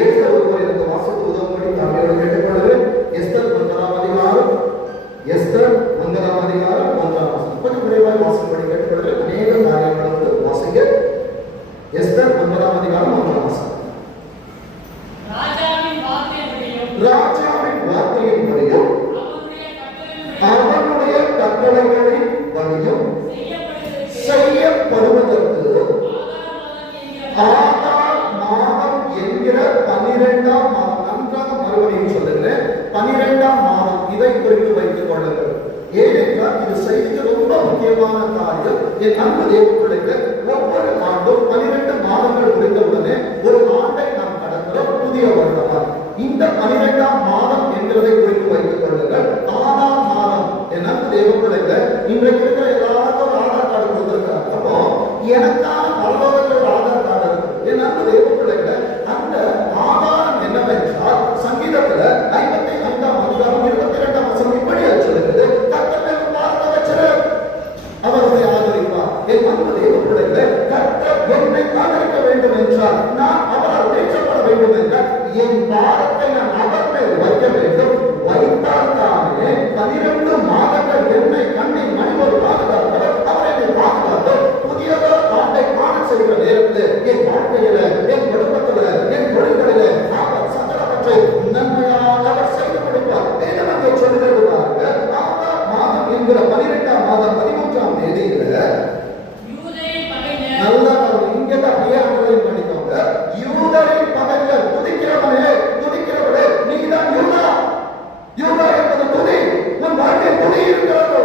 Esther ஒருவர் எனக்கு வாசித்து உதவும்படி தாங்களோடு கேட்டுக்கொள்கிறேன். எஸ்தர் 9ஆம் அதிகாரம் 1 கொஞ்சம் விரைவாக வாசிக்கும்படி கேட்டுக்கொள்கிறேன். அநேக காரியங்கள் வாசிக்க. எஸ்தர் 9ஆம் அதிகாரம் 1 ராஜாவின் வார்த்தையின்படியும் அவனுடைய கட்டளைகளின் படியும் செய்யப்படுவதற்கு ஆதார் மாதம் என்கிற 12ஆம் மாதம், நன்றாக மறுபடியும் சொல்லுகிறேன், 12ஆம் மாதம், இதை குறித்து வைத்துக் கொள்ளுங்கள். ஏனென்றால் இது செய்தி ரொம்ப முக்கியமான காரியம். என் அன்பு தேவனுக்கு ஒவ்வொரு ஆண்டும் 12 மாதங்கள் முடிந்தவுடனே ஒரு ஆண்டை நாம் கடக்கிறோம், புதிய வருடமாக. இந்த 12ஆம் மாதம் என்கிறதை குறித்து வைத்துக் கொள்ளுங்கள். ஆதார் மாதம். என் அன்பு தேவனுக்கு இன்றைக்கு இருக்கிற எல்லாருக்கும் ஒரு ஆதார் கார்டு கொடுத்திருக்காங்க. அப்போ எனக்கான பரலோகத்தில் ஒரு ஆதார் கார்டு இருக்கு. என் அன்பு தேவனுக்கு அந்த ஆதாரம் என்னவென்றால் சங்கீதத்துல 55ஆம் அதிகாரம் 22ஆம் வசனம் இப்படி சொல்லுகிறது, கர்த்தர் மேல் பாரத்தை வச்சிரு, அவர்களை ஆதரிப்பார். என் அன்பு தேவனுக்கு கர்த்தர் என்னை ஆதரிக்க வேண்டும் என்றால், நான் அவரால் பேசப்பட வேண்டும் என்றால் என் பாரத்தை நான் அவர் மேல் வைக்க வேண்டும். வைத்தால் தானே 12 மாதங்கள் என்னை கண்ணின் மணிபோல் பாதுகாத்தவர், அவர் என்னை பாதுகாத்தவர். புதியவர் ஆண்டை காண செய்கிற நேரத்தில் என் வாழ்க்கையில, என் குடும்பத்துல, என் தொழில்களில அவர் சகலவற்றை நன்மையாக அவர் செய்து கொடுப்பார். வேதனை சொல்லுகிறது பாருங்க. ஆதார் மாதம் என்கிற 12ஆம் மாதம் 13ஆம் தேதியில நல்லா இங்கதான் அப்படியே அண்டர்லைன் பண்ணிக்கோங்க. யூதரின் பகைஞர், துதிக்கிறவனே துதிக்கிறவனே நீதான் யூதா. யூதா என்பது துதி. உன் வாழ்க்கை துதி இருக்கிறது,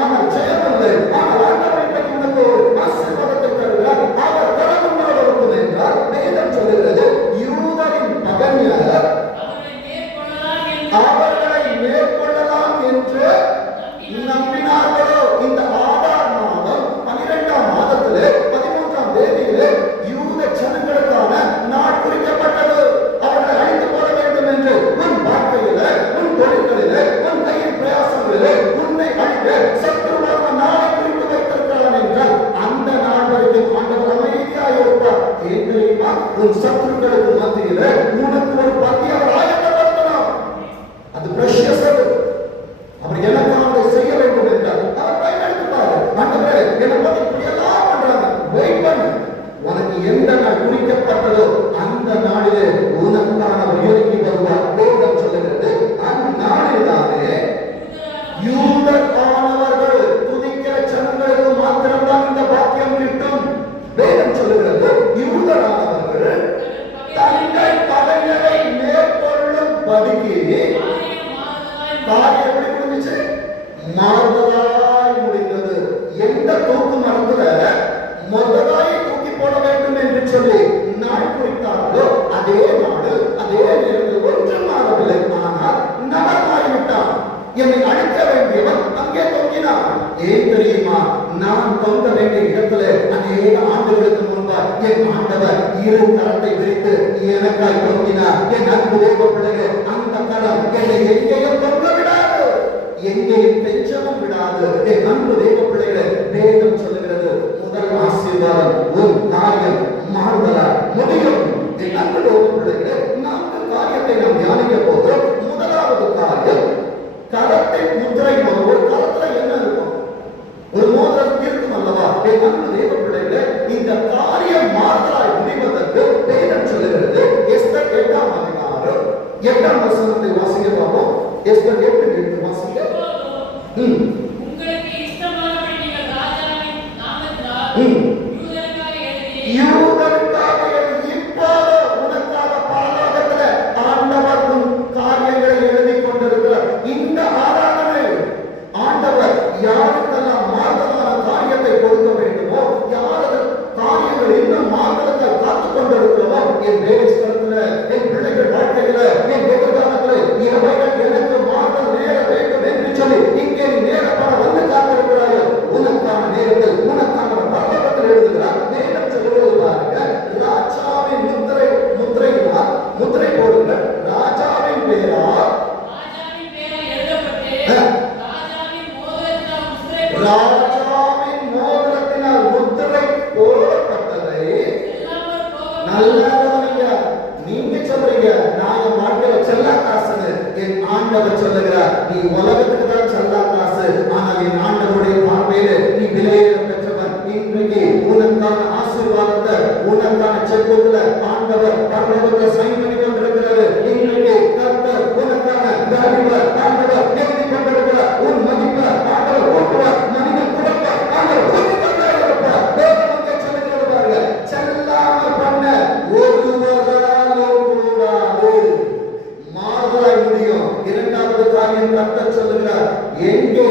ஆனால் ஜெயமில்லை. ஆனால் ஆண்டவர் இன்றைக்கு உனக்கு ஒரு ஆசீர்வாதத்தை தருகிறார். அவர் தரமுன்னோடு இருக்கும் என்றால் வேதம் சொல்லுகிறது, யூதரின் பகைஞர் அவர்களை மேற்கொள்ளலாம் என்று நம்பினார்களோ. இந்த ஆதார் மாதம் 12ஆம் மாதத்திலே 13ஆம் தேதியிலே யூத ஜனங்களுக்கான நாள் குறிக்கப்பட்டது. அவர்களை அழித்து போட வேண்டும் என்று உன் வாழ்க்கையில, உன் தொழில்களிலே, உன் கையின் பிரயாசங்களிலே உன்னை அழிக்க சத்துருவான நாளை குறித்து வைத்திருக்கிறான் என்றால் அந்த நாள் வரைக்கும் ஆண்டவர் அமைதியாக இருப்பார். ஏன் தெரியுமா? உன் சத்துருக்களுக்கு மத்தியில உனக்கு ஒரு பத்தி அவர் ஆயத்தப்படுத்தணும். அது பிரஷியஸ். அவர் எனக்காக செய்ய வேண்டும் என்றால் அவர் பயன்படுத்துவார். ஆண்டவரே என்னை பத்தி இப்படி எல்லாம் பண்றாங்க, வெயிட் பண்ணு. உனக்கு எந்த நாள் குறிக்கப்பட்டதோ அந்த நாளிலே உனக்கான உயர்த்தி வருவார். வேதம் சொல்லுகிறது, அந்நாளில்தானே யூதர் ஆனவர்கள் துதிக்கிற ஜனங்களுக்கு மாத்திரம்தான் இந்த பாக்கியம் கிட்டும். வேதம் சொல்லுகிறது, யூதரானவர்கள் தங்கள் பகைஞரை மேற்கொள்ளும் படிக்கு காரியம் எப்படி முடிஞ்சிச்சு? மாறுதலாய் முடிந்தது. எந்த தூக்கு மரத்துல முதலாய் தூக்கி போட வேண்டும் என்று சொல்லி நாள் குறித்தார்களோ அதே நாடு அதே நேரத்தில் ஒன்றும் மாறவில்லை. ஆனால் நபர் மாறிவிட்டான். என்னை அழிக்க வேண்டியவன் அங்கே தொங்கினான். ஏன் தெரியுமா? நான் தொங்க வேண்டிய இடத்துல அநேக ஆண்டுகளுக்கு முன்பா என் ஆண்டவர் இரு கரத்தை விரித்து எனக்காய் தொங்கினார். என் அன்பு தேவ பிள்ளைகளே, அந்த கரம் என்னை எங்கேயும் தொங்க விடாது, எங்கேயும் பெஞ்சமும் விடாது. என் அன்பு தேவ பிள்ளைகளே, வேதம் சொல்லுகிறது, முதல் ஆசீர்வாதம் உன் காரியம் மாறுதலாய் முடியும். என் அன்பு தேவ பிள்ளைகளே, 4 காரியத்தை நாம் தியானிக்க போகிறோம். முதலாவது காரியம், கரத்தின் முத்திரை. ஒரு கரத்துல என்ன இருக்கும்? ஒரு மோதிரம் இருக்கும் அல்லவா? என் அன்பு தேவ பிள்ளைகளே, இந்த காரியம் மாறுதலாய் முடிவதற்கு வேதம் சொல்லுகிறது. எஸ்தர் 8ஆம் அதிகாரம் 8ஆம் வசனத்தை வாசிக்க பார்ப்போம். எஸ்தர் 8 வாசிக்க. உங்களுக்கு இஷ்டமானபடி நீங்கள் ராஜாவின் நாமத்தினால் யூதருக்காக இப்போது உனக்காக பரலோகத்தில் ஆண்டவர் உன் காரியங்களை எழுதி கொண்டிருக்கிறார். இந்த ஆராதனை ஆண்டவர் யாருக்கெல்லாம் மாறுதலான காரியத்தை கொடுக்க வேண்டுமோ, யாரது காரியங்கள் இன்னும் மாறுதலுக்காக காத்துக் கொண்டிருக்கிறோமோ, என் வேலை ஸ்தலத்துல, என் பிள்ளைகள் வாழ்க்கையில, என் எதிர்காலத்துல இவைகள் எனக்கு மாறுதல் நேர வேண்டும் என்று சொல்லி இங்கே நீ நேரப்பட வந்து காத்திருக்கிறாயோ, உனக்கான நேரத்தில் உனக்கான பரலோகத்தில் எழுதுகிறார். நேரம் சொல்லுவது பாருங்க, ராஜாவின் முத்திரை போடுங்க. ராஜாவின் பேரா ராஜாவின் மோதிரத்தினால் முத்திரை போடப்பட்டதை நல்லா நீங்க சொல்றீங்க. என்னுடைய நான் என் வாழ்க்கையில செல்லா காசுன்னு என் ஆண்டவர் சொல்லுகிறார். நீ உலகத்துக்கு தான் செல்லா காசு, ஆனால் என் ஆண்டவருடைய பார்வையில நீ விலையேற பெற்றவன். இன்றைக்கு உனக்கான ஆசீர்வாதத்தை உனக்கான செல்வத்துல ஆண்டவர் பரலோகத்தை சைன் பண்ணி கொண்டிருக்கிறாரு. இன்றைக்கு கர்த்தர் உனக்கான வேல்யூவை ஆண்டவர் எழுதி கொண்டிருக்கிறார். உன் மதிப்பை ஆண்டவர் கூட்டுவார். மனிதன் குழப்ப ஆண்டவர் கூட்டி கொண்டே இருப்பார். வேதம் அங்கே சொல்லுகிறது பாருங்க, செல்லாமல் பண்ண ஒருவராலும் கூடாது. மாறுதலாய் முடியும். இரண்டாவது காரியம் கர்த்தர் சொல்லுகிறார், எங்கே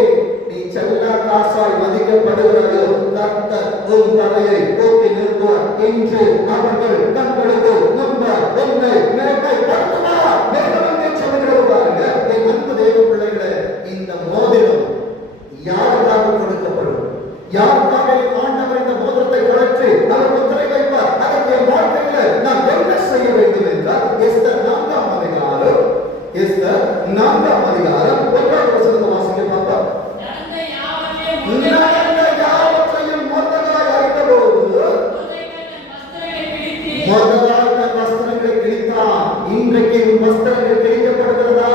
நீ செல்லா காசாய் மதிக்கப்படுகிறாயோ கர்த்தர் உன் தலையை தூக்கி நிறுத்துவார். இன்று அவர்கள் தங்களுக்கு நம்ப உன்னை மேன்மைப்படுத்துவார். வேதம் அங்கே சொல்லுகிறது பாருங்க. என் அன்பு தேவ பிள்ளைகளே, இந்த மோதிரம் யாருக்காக கொடுக்கப்படும்? யாருக்காக என் ஆண்டவர் இந்த மோதிரத்தை கழற்றி அவர் முத்திரை வைப்பார்? அதற்கு என் வாழ்க்கையில நான் என்ன செய்ய வேண்டும் என்றால், எஸ்தர் 4ஆம் அதிகாரம் 1ஆம் வசனத்தை வாசிக்க பார்த்தோம். நடந்த யாவற்றையும் மொர்தெகாய் அறிந்தபோது மொர்தெகாய் தன் வஸ்திரங்களை கிழித்தான். இன்றைக்கு உன் வஸ்திரங்கள் கிழிக்கப்படுகிறதா?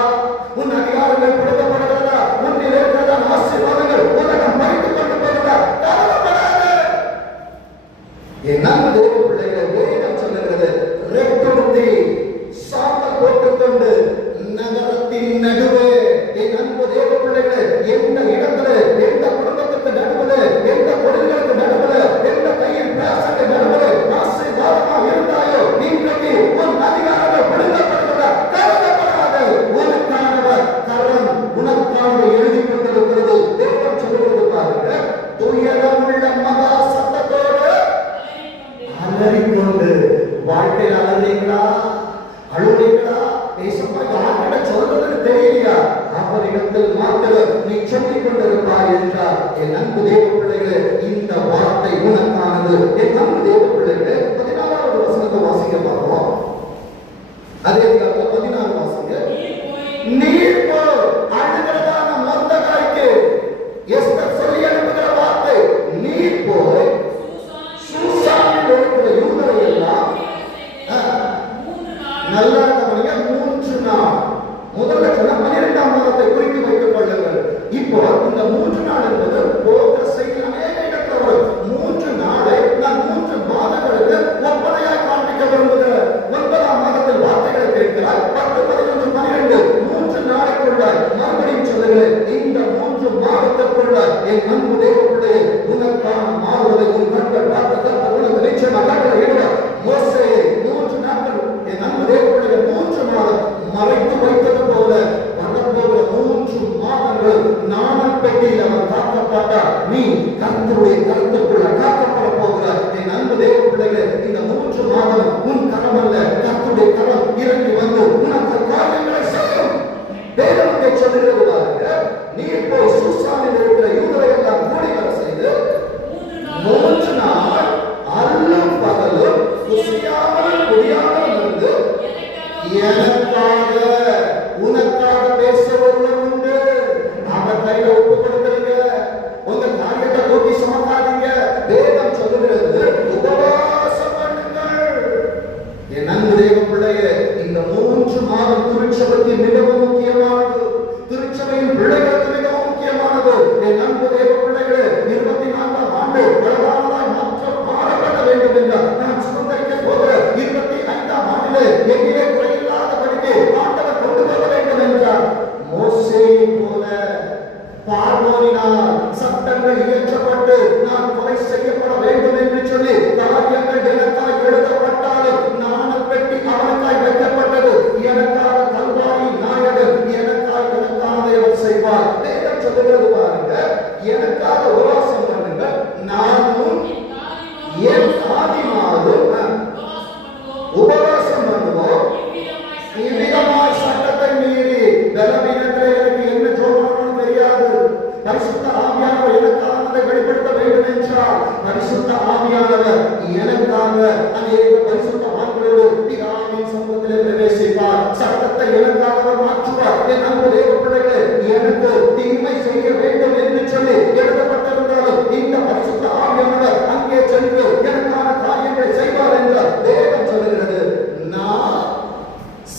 உன் அதிகாரங்கள் கொடுக்கப்படுகிறதா? உன்னில் இருக்கிறதா ஆசீர்வாதங்கள் உலகம் பறித்துக் கொண்டு போகிறதா? கவலைப்படாதே. என் அன்பு தேவ பிள்ளைகளை, வேதம் சொல்லுகிறது, ரெட்டொடுத்தி சாம்பல் போட்டுக்கொண்டு நகரத்தின் நடுவே, என் அன்பு தேவ பிள்ளைகளே, எந்த இடத்துல, எந்த குடும்பத்துக்கு நடுவில், எந்த தொழில்களுக்கு நடுவில், எந்த கையில் பேசுக்கு நடுவில் ஆசீர்வாதமா இருந்தாயோ இன்றைக்கு உன் அதிகாரங்கள் விடுதப்படுகிறதா? கவலைப்படாதே. உனக்கானவர் கரம் உனக்காக எழுதி கொண்டிருக்கிறது. தேவன் சொல்லுகிறது பாருங்க, துயரமுள்ள மகா சத்தத்தோடு அலறிக்கொண்டு. வாழ்க்கையில் அலறீங்களா? அழுறீங்களா? ஏசப்பா யார்கிட்ட சொல்றதுன்னு தெரியலையா? அவரிடத்தில் மாத்திரம் நீ சொல்லிக் கொண்டிருப்பாய் என்றார். என் அன்பு தேவ பிள்ளைகளே, இந்த வார்த்தை உனக்கானது. என் அன்பு தேவ பிள்ளைகளே, 14வது வசனத்தை வாசிக்க பார்ப்போம். அதே அதிகாரத்தில் 14 வாசிங்க. நீர் போ அழுகிறதான மொர்தெகாய்க்கு எஸ்தர் சொல்லி அனுப்புகிற வார்த்தை, நீர் போய் சூசானில் இருக்கிற யூதரை எல்லாம் நல்லா 3 நாள், முதல்ல சொன்ன 12ஆம் மாதத்தை குறித்து வைத்துக் கொள்ளுங்கள். இப்போ இந்த 3 நாள் என்பது போகிற செய்தி அநேக இடத்துல வரும். 3 நாளை நான் 3 மாதங்களுக்கு ஒப்பனையாய் காண்பிக்க விரும்புகிறேன். 9ஆம் மாதத்தில் வார்த்தைகளை கேட்கிறார். 10, 11, 12 3 நாளைக்குள்ள மறுபடியும் சொல்லுகிறேன். இந்த 3 மாதத்திற்குள்ள என் அன்பு தேவ பிள்ளையே, உனக்கான மாறுவதை உன் கண்கள் பார்த்து உனக்கு நிச்சயமாக கட்டளை இடுவார். மோசேயை 3 நாட்கள் என் அன்பு தேவ பிள்ளையை 3 மாதம் மறைத்து வைத்தது போல வரப்போகிற 3 மாதங்கள் நாணல் பெட்டியில் அவர் காக்கப்பட்டார். நீ கர்த்தருடைய கருத்துக்குள்ள காக்கப்பட போகிறார். என் அன்பு தேவ பிள்ளைகளே, இந்த 3 மாதம் உன் கரம் அல்ல, கர்த்தருடைய கரம் இறங்கி வந்து உனக்கு காரியங்களை செய்யும். வேதம் சொல்லுகிறது பாருங்க, நீ போய் சூசானில் இருக்கிற யூதரை எல்லாம் கூடி வர செய்து 3 நாள் அல்லும் பகலும் குசியாமல் குடியாமல் இருந்து எனக்காக உனக்காக பேச ஒருவர் உண்டு. அவர் கையில ஒப்பு கொடுத்துருங்க. உங்க காரியத்தை தூக்கி சுமக்காதீங்க. வேதம் சொல்லுகிறது, உபவாசம் பண்ணுங்கள். என் அன்பு தேவ பிள்ளையே, இந்த 3 மாதம் திருச்சபைக்கு மிகவும் முக்கியமானது. திருச்சபையின் பிள்ளைகளுக்கு மிகவும் முக்கியமானது. என் அன்பு தேவ பிள்ளைகளே, 24ஆம் ஆண்டு பிரதானமாய் மாற்றம் மாறப்பட வேண்டும் என்றால் நான் சுதந்திரிக்க போகிற 25ஆம் ஆண்டிலே எங்கிலே குறையில்லாதபடிக்கு ஆண்டவர் கொண்டு வர வேண்டும் என்றார். மோசே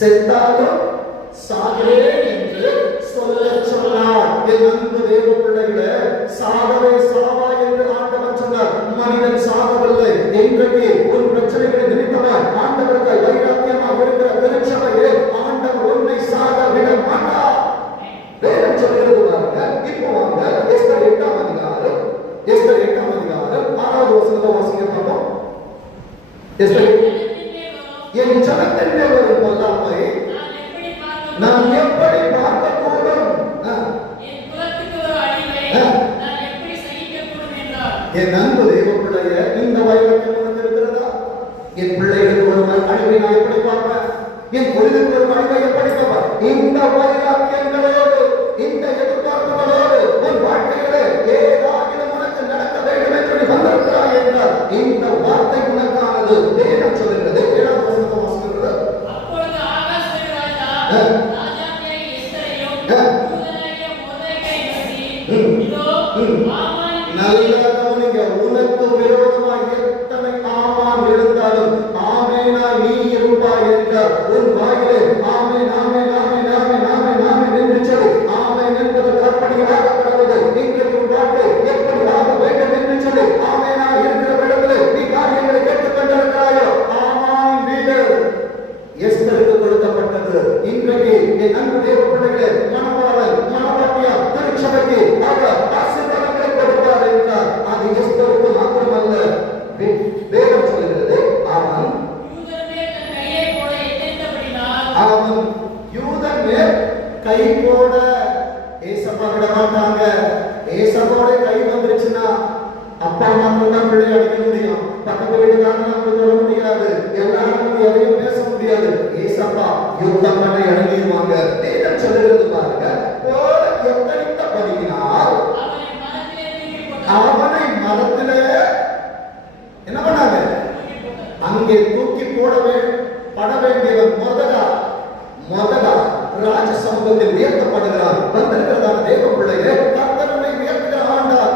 செத்தாலும் சாகிறேன் என்று சொல்லச் சொன்னார். என் அன்பு தேவ பிள்ளைகளே, சாகவே சாவா என்று ஆண்டவர் சொன்னார். மனிதன் சாகவில்லை. இன்றைக்கு ஒரு பிரச்சனைகளை நிமித்தமாய் ஆண்டவருக்கு வைராக்கியமாக இருக்கிற திருச்சபையே ஆண்டவர் உன்னை சாக விட மாட்டார். வேதம் சொல்கிறது பாருங்க. இப்போ வாங்க எஸ்தர் 8ஆம் அதிகாரம் 6வது வசனத்தை வாசிக்க பார்ப்போம். எஸ்தர், என் ஜனத்தின் மேல் வரும் பொல்லாப்பை நான் எப்படி பார்க்கக்கூடும்? என் அன்பு தேவ பிள்ளைய, இந்த வைராக்கியம் உனக்கு இருக்கிறதா? என் பிள்ளைகளுக்கு ஒரு அழிவை நான் எப்படி பார்ப்பேன்? என் பொழுதுக்கு ஒரு அழிவை எப்படி பார்ப்பேன்? இந்த வைராக்கியங்களோடு, இந்த எதிர்பார்ப்புகளோடு உன் வாழ்க்கையிலே ஏதாகிலும் உனக்கு நடக்க வேண்டும் என்று நீ வந்திருக்கிறாய் என்றால் இந்த வார்த்தை உனக்கானது. வேதம் சொல்லுகிறது. 7ஆம் வசனத்தை வாசிக்கிறது. அப்பொழுது ஆகாசத்தின் ராஜா ராஜாவியாகிய எஸ்தரையும் யூதனாகிய மொர்தெகாயை நோக்கி, இதோ ஆமான் நல்லா கவனிங்க. உனக்கு விரோதமாய் எத்தனை ஆமான் எழுந்தாலும் ஆமேனாய் நீ இருப்பாய் என்றார். உன் வாயிலே ஆமேன் ஆமேன் ஆமேன் ஆமேன் ஆமேன் ஆமேன் என்று சொல்லி ஆமேன் என்பதற்கு அப்படியாக கடவுளே இன்றைக்கு உன் வாழ்க்கை எப்படி ஆக வேண்டும் என்று சொல்லி ஆமேனாய் இருக்கிற இடத்திலே நீ காரியங்களை கேட்டுக் கொண்டிருக்கிறாயோ, ஆமான் வீடு எஸ்தருக்கு கொடுக்கப்பட்டது. இன்றைக்கு என் அன்பு தேவ பிள்ளைகளே, மனவாளன் மனவாட்டியா திருச்சபைக்கு அவர் ஆசீர்வாதங்களை கொடுப்பார் என்றார். அது எஸ்தருக்கு மாத்திரமல்ல, வேதம் சொல்கிறது அவன் யூதன் மேல் கை போட ஏசப்பா விட மாட்டாங்க. ஏசப்போட கை வந்துருச்சுன்னா அப்பா மாத்திரம் தான் பிள்ளை அடிக்க முடியும். பக்கத்து வீட்டுக்காரன் அப்படி சொல்ல முடியாது. எல்லாரும் எதையும் பேச முடியாது. ஏசப்பா யுத்தம் பண்ண இறங்கிடுவாங்க. வேதம் சொல்லுகிறது பாருங்க. போல எத்தனித்த படியினால் அவனை மரத்திலே என்ன பண்ணாங்க? அங்கே தூக்கி பட வேண்டியவன் மொர்தெகா ராஜ சமூகத்தில் உயர்த்தப்படுகிறார். வந்திருக்கிறதான தேவ பிள்ளையே, கர்த்தரை உயர்த்துகிற ஆண்டார்.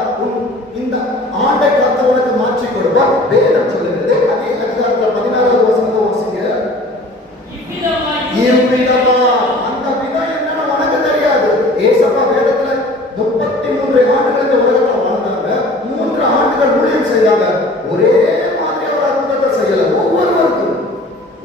இந்த ஆண்டை கர்த்தர் உனக்கு மாற்றி கொடுப்பார். வேதம் சொல்லுகிறது. அதே அதிகாரத்தில் 16வது வசனத்தை வாசிங்க. இவ்விதமா அந்த விதம் என்னன்னு உனக்கு தெரியாது. ஏசப்பா வேதத்துல 33 ஆண்டுகள் இந்த உலகத்துல வாழ்ந்தாங்க. 3 ஆண்டுகள் ஊழியம் செய்தாங்க. ஒரே மாதிரி ஒரு அற்புதத்தை செய்யல. ஒவ்வொருவருக்கும்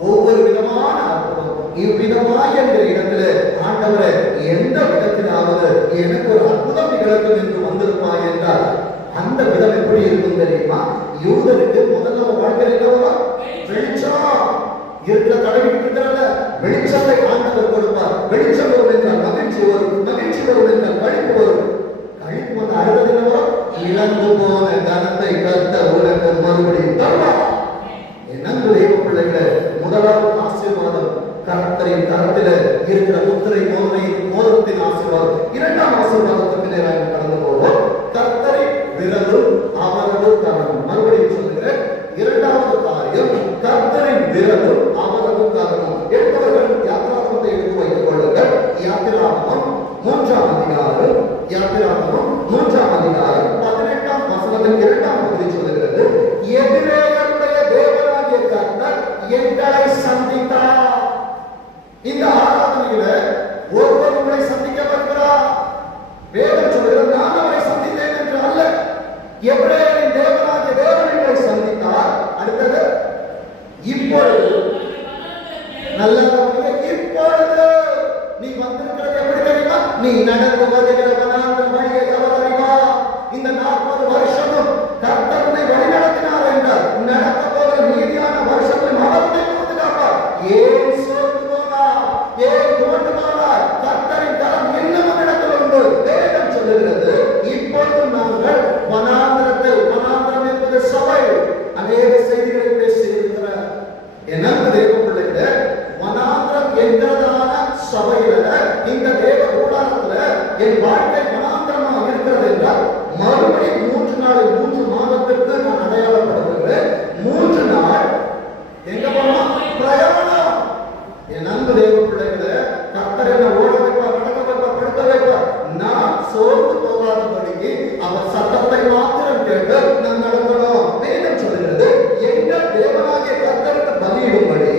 ஒவ்வொரு விதமான அற்புதம். இவ்விதமா என்கிற இடத்துல ஆண்டவரை எந்த விதத்திலாவது எனக்கு ஒரு அற்புதம் நிகழட்டும் என்று வந்திருப்பாய் என்றால் அந்த விதம் எப்படி இருக்கும் தெரியுமா? யூதருக்கு முதல்ல வாழ்க்கையில வெளிச்சம் இருக்கிற தடவிட்டு இருக்கிற வெளிச்சத்தை ஆண்டவர் கொடுப்பார். வெளிச்சம் வரும் என்றால் மகிழ்ச்சி வரும். மகிழ்ச்சி வரும் என்றால் கழிப்பு வரும். கழிப்பு வந்து அடுத்தது என்ன வரும்? இழந்து போன கனத்தை கர்த்தர் உனக்கு மறுபடியும் தருவார். என் அன்பு தேவ பிள்ளைகளே, முதலாவது ஆசீர்வாதம் கர்த்தரின் கரத்தில இருக்கிற முத்திரை மோதிரத்தின் ஆசீர்வாதம். 2ஆம் ஆசீர்வாதத்துக்கு நேராக கடந்து போவோம். கர்த்தரின் விரலும் அவரது கரமும். மறுபடியும் சொல்லுகிறேன். 2வது காரியம் கர்த்தரின் விரலும் அவரது கரமும். எடுத்தவர்கள் யாத்திராகமத்தை எடுத்து வைத்துக் கொள்ளுங்கள். யாத்திராகமம் 3ஆம் அதிகாரம் 18ஆம் வசனத்தின் 2ஆம் பகுதி சொல்லுகிறது, எபிரேயருடைய தேவனாகிய கர்த்தர் எங்களை சந்தித்தார். இந்த ஆராதனையில ஒருவர் உங்களை சந்திக்க வருகிறார். வேதம் சொல்கிறது, நான் அவரை சந்தித்தேன் என்று அல்ல. எபிரேயரின் தேவனாகிய தேவன் எங்களை சந்தித்தார். அடுத்தது இப்பொழுது நல்ல இப்பொழுது நீ வந்திருக்கிறது எப்படி தெரியுமா? நீ நடந்து வருகிற வனாந்தர வழியை அவர் அறிவார். இந்த 40 வருஷமும் கர்த்தர் உன்னை வழிநடத்தினார் என்றால் நடக்க போகிற நீதியான வருஷத்தில் அவர் உன்னை காப்பார். ஏன் சோர்ந்து போனார்? ஏன் துவண்டு போனார்? கர்த்தரின் கரம் இன்னும் இடத்தில் உண்டு. வேதம் சொல்லுகிறது, இப்பொழுது நாங்கள் வனாந்தரம் என்பது சபை. அநேக செய்திகளை பேசியிருக்கிற என் தேவ பிள்ளைகளே, வனாந்தரம் என்கிறதான சபையில இந்த தேவ கூடாரத்துல என் வாழ்க்கை வனாந்தரமா இருக்கிறது என்றால் மறுபடியும் 3 நாள் 3 மாதத்திற்கு நான் அடையாளப்படுத்துகிறேன். 3 நாள் எங்க போனோம்? பிரயாணம். என் அன்பு தேவ பிள்ளைகளே, கர்த்தர் என்ன ஓட வைப்பார், நடக்க வைப்பார், படுக்க வைப்பார். நான் சோர்ந்து போகாதபடிக்கு அவர் சத்தத்தை மாத்திரம் கேட்டு நான் நடக்கணும். வேதம் சொல்லுகிறது, எங்கள் தேவனாகிய கர்த்தருக்கு பலியிடும்படி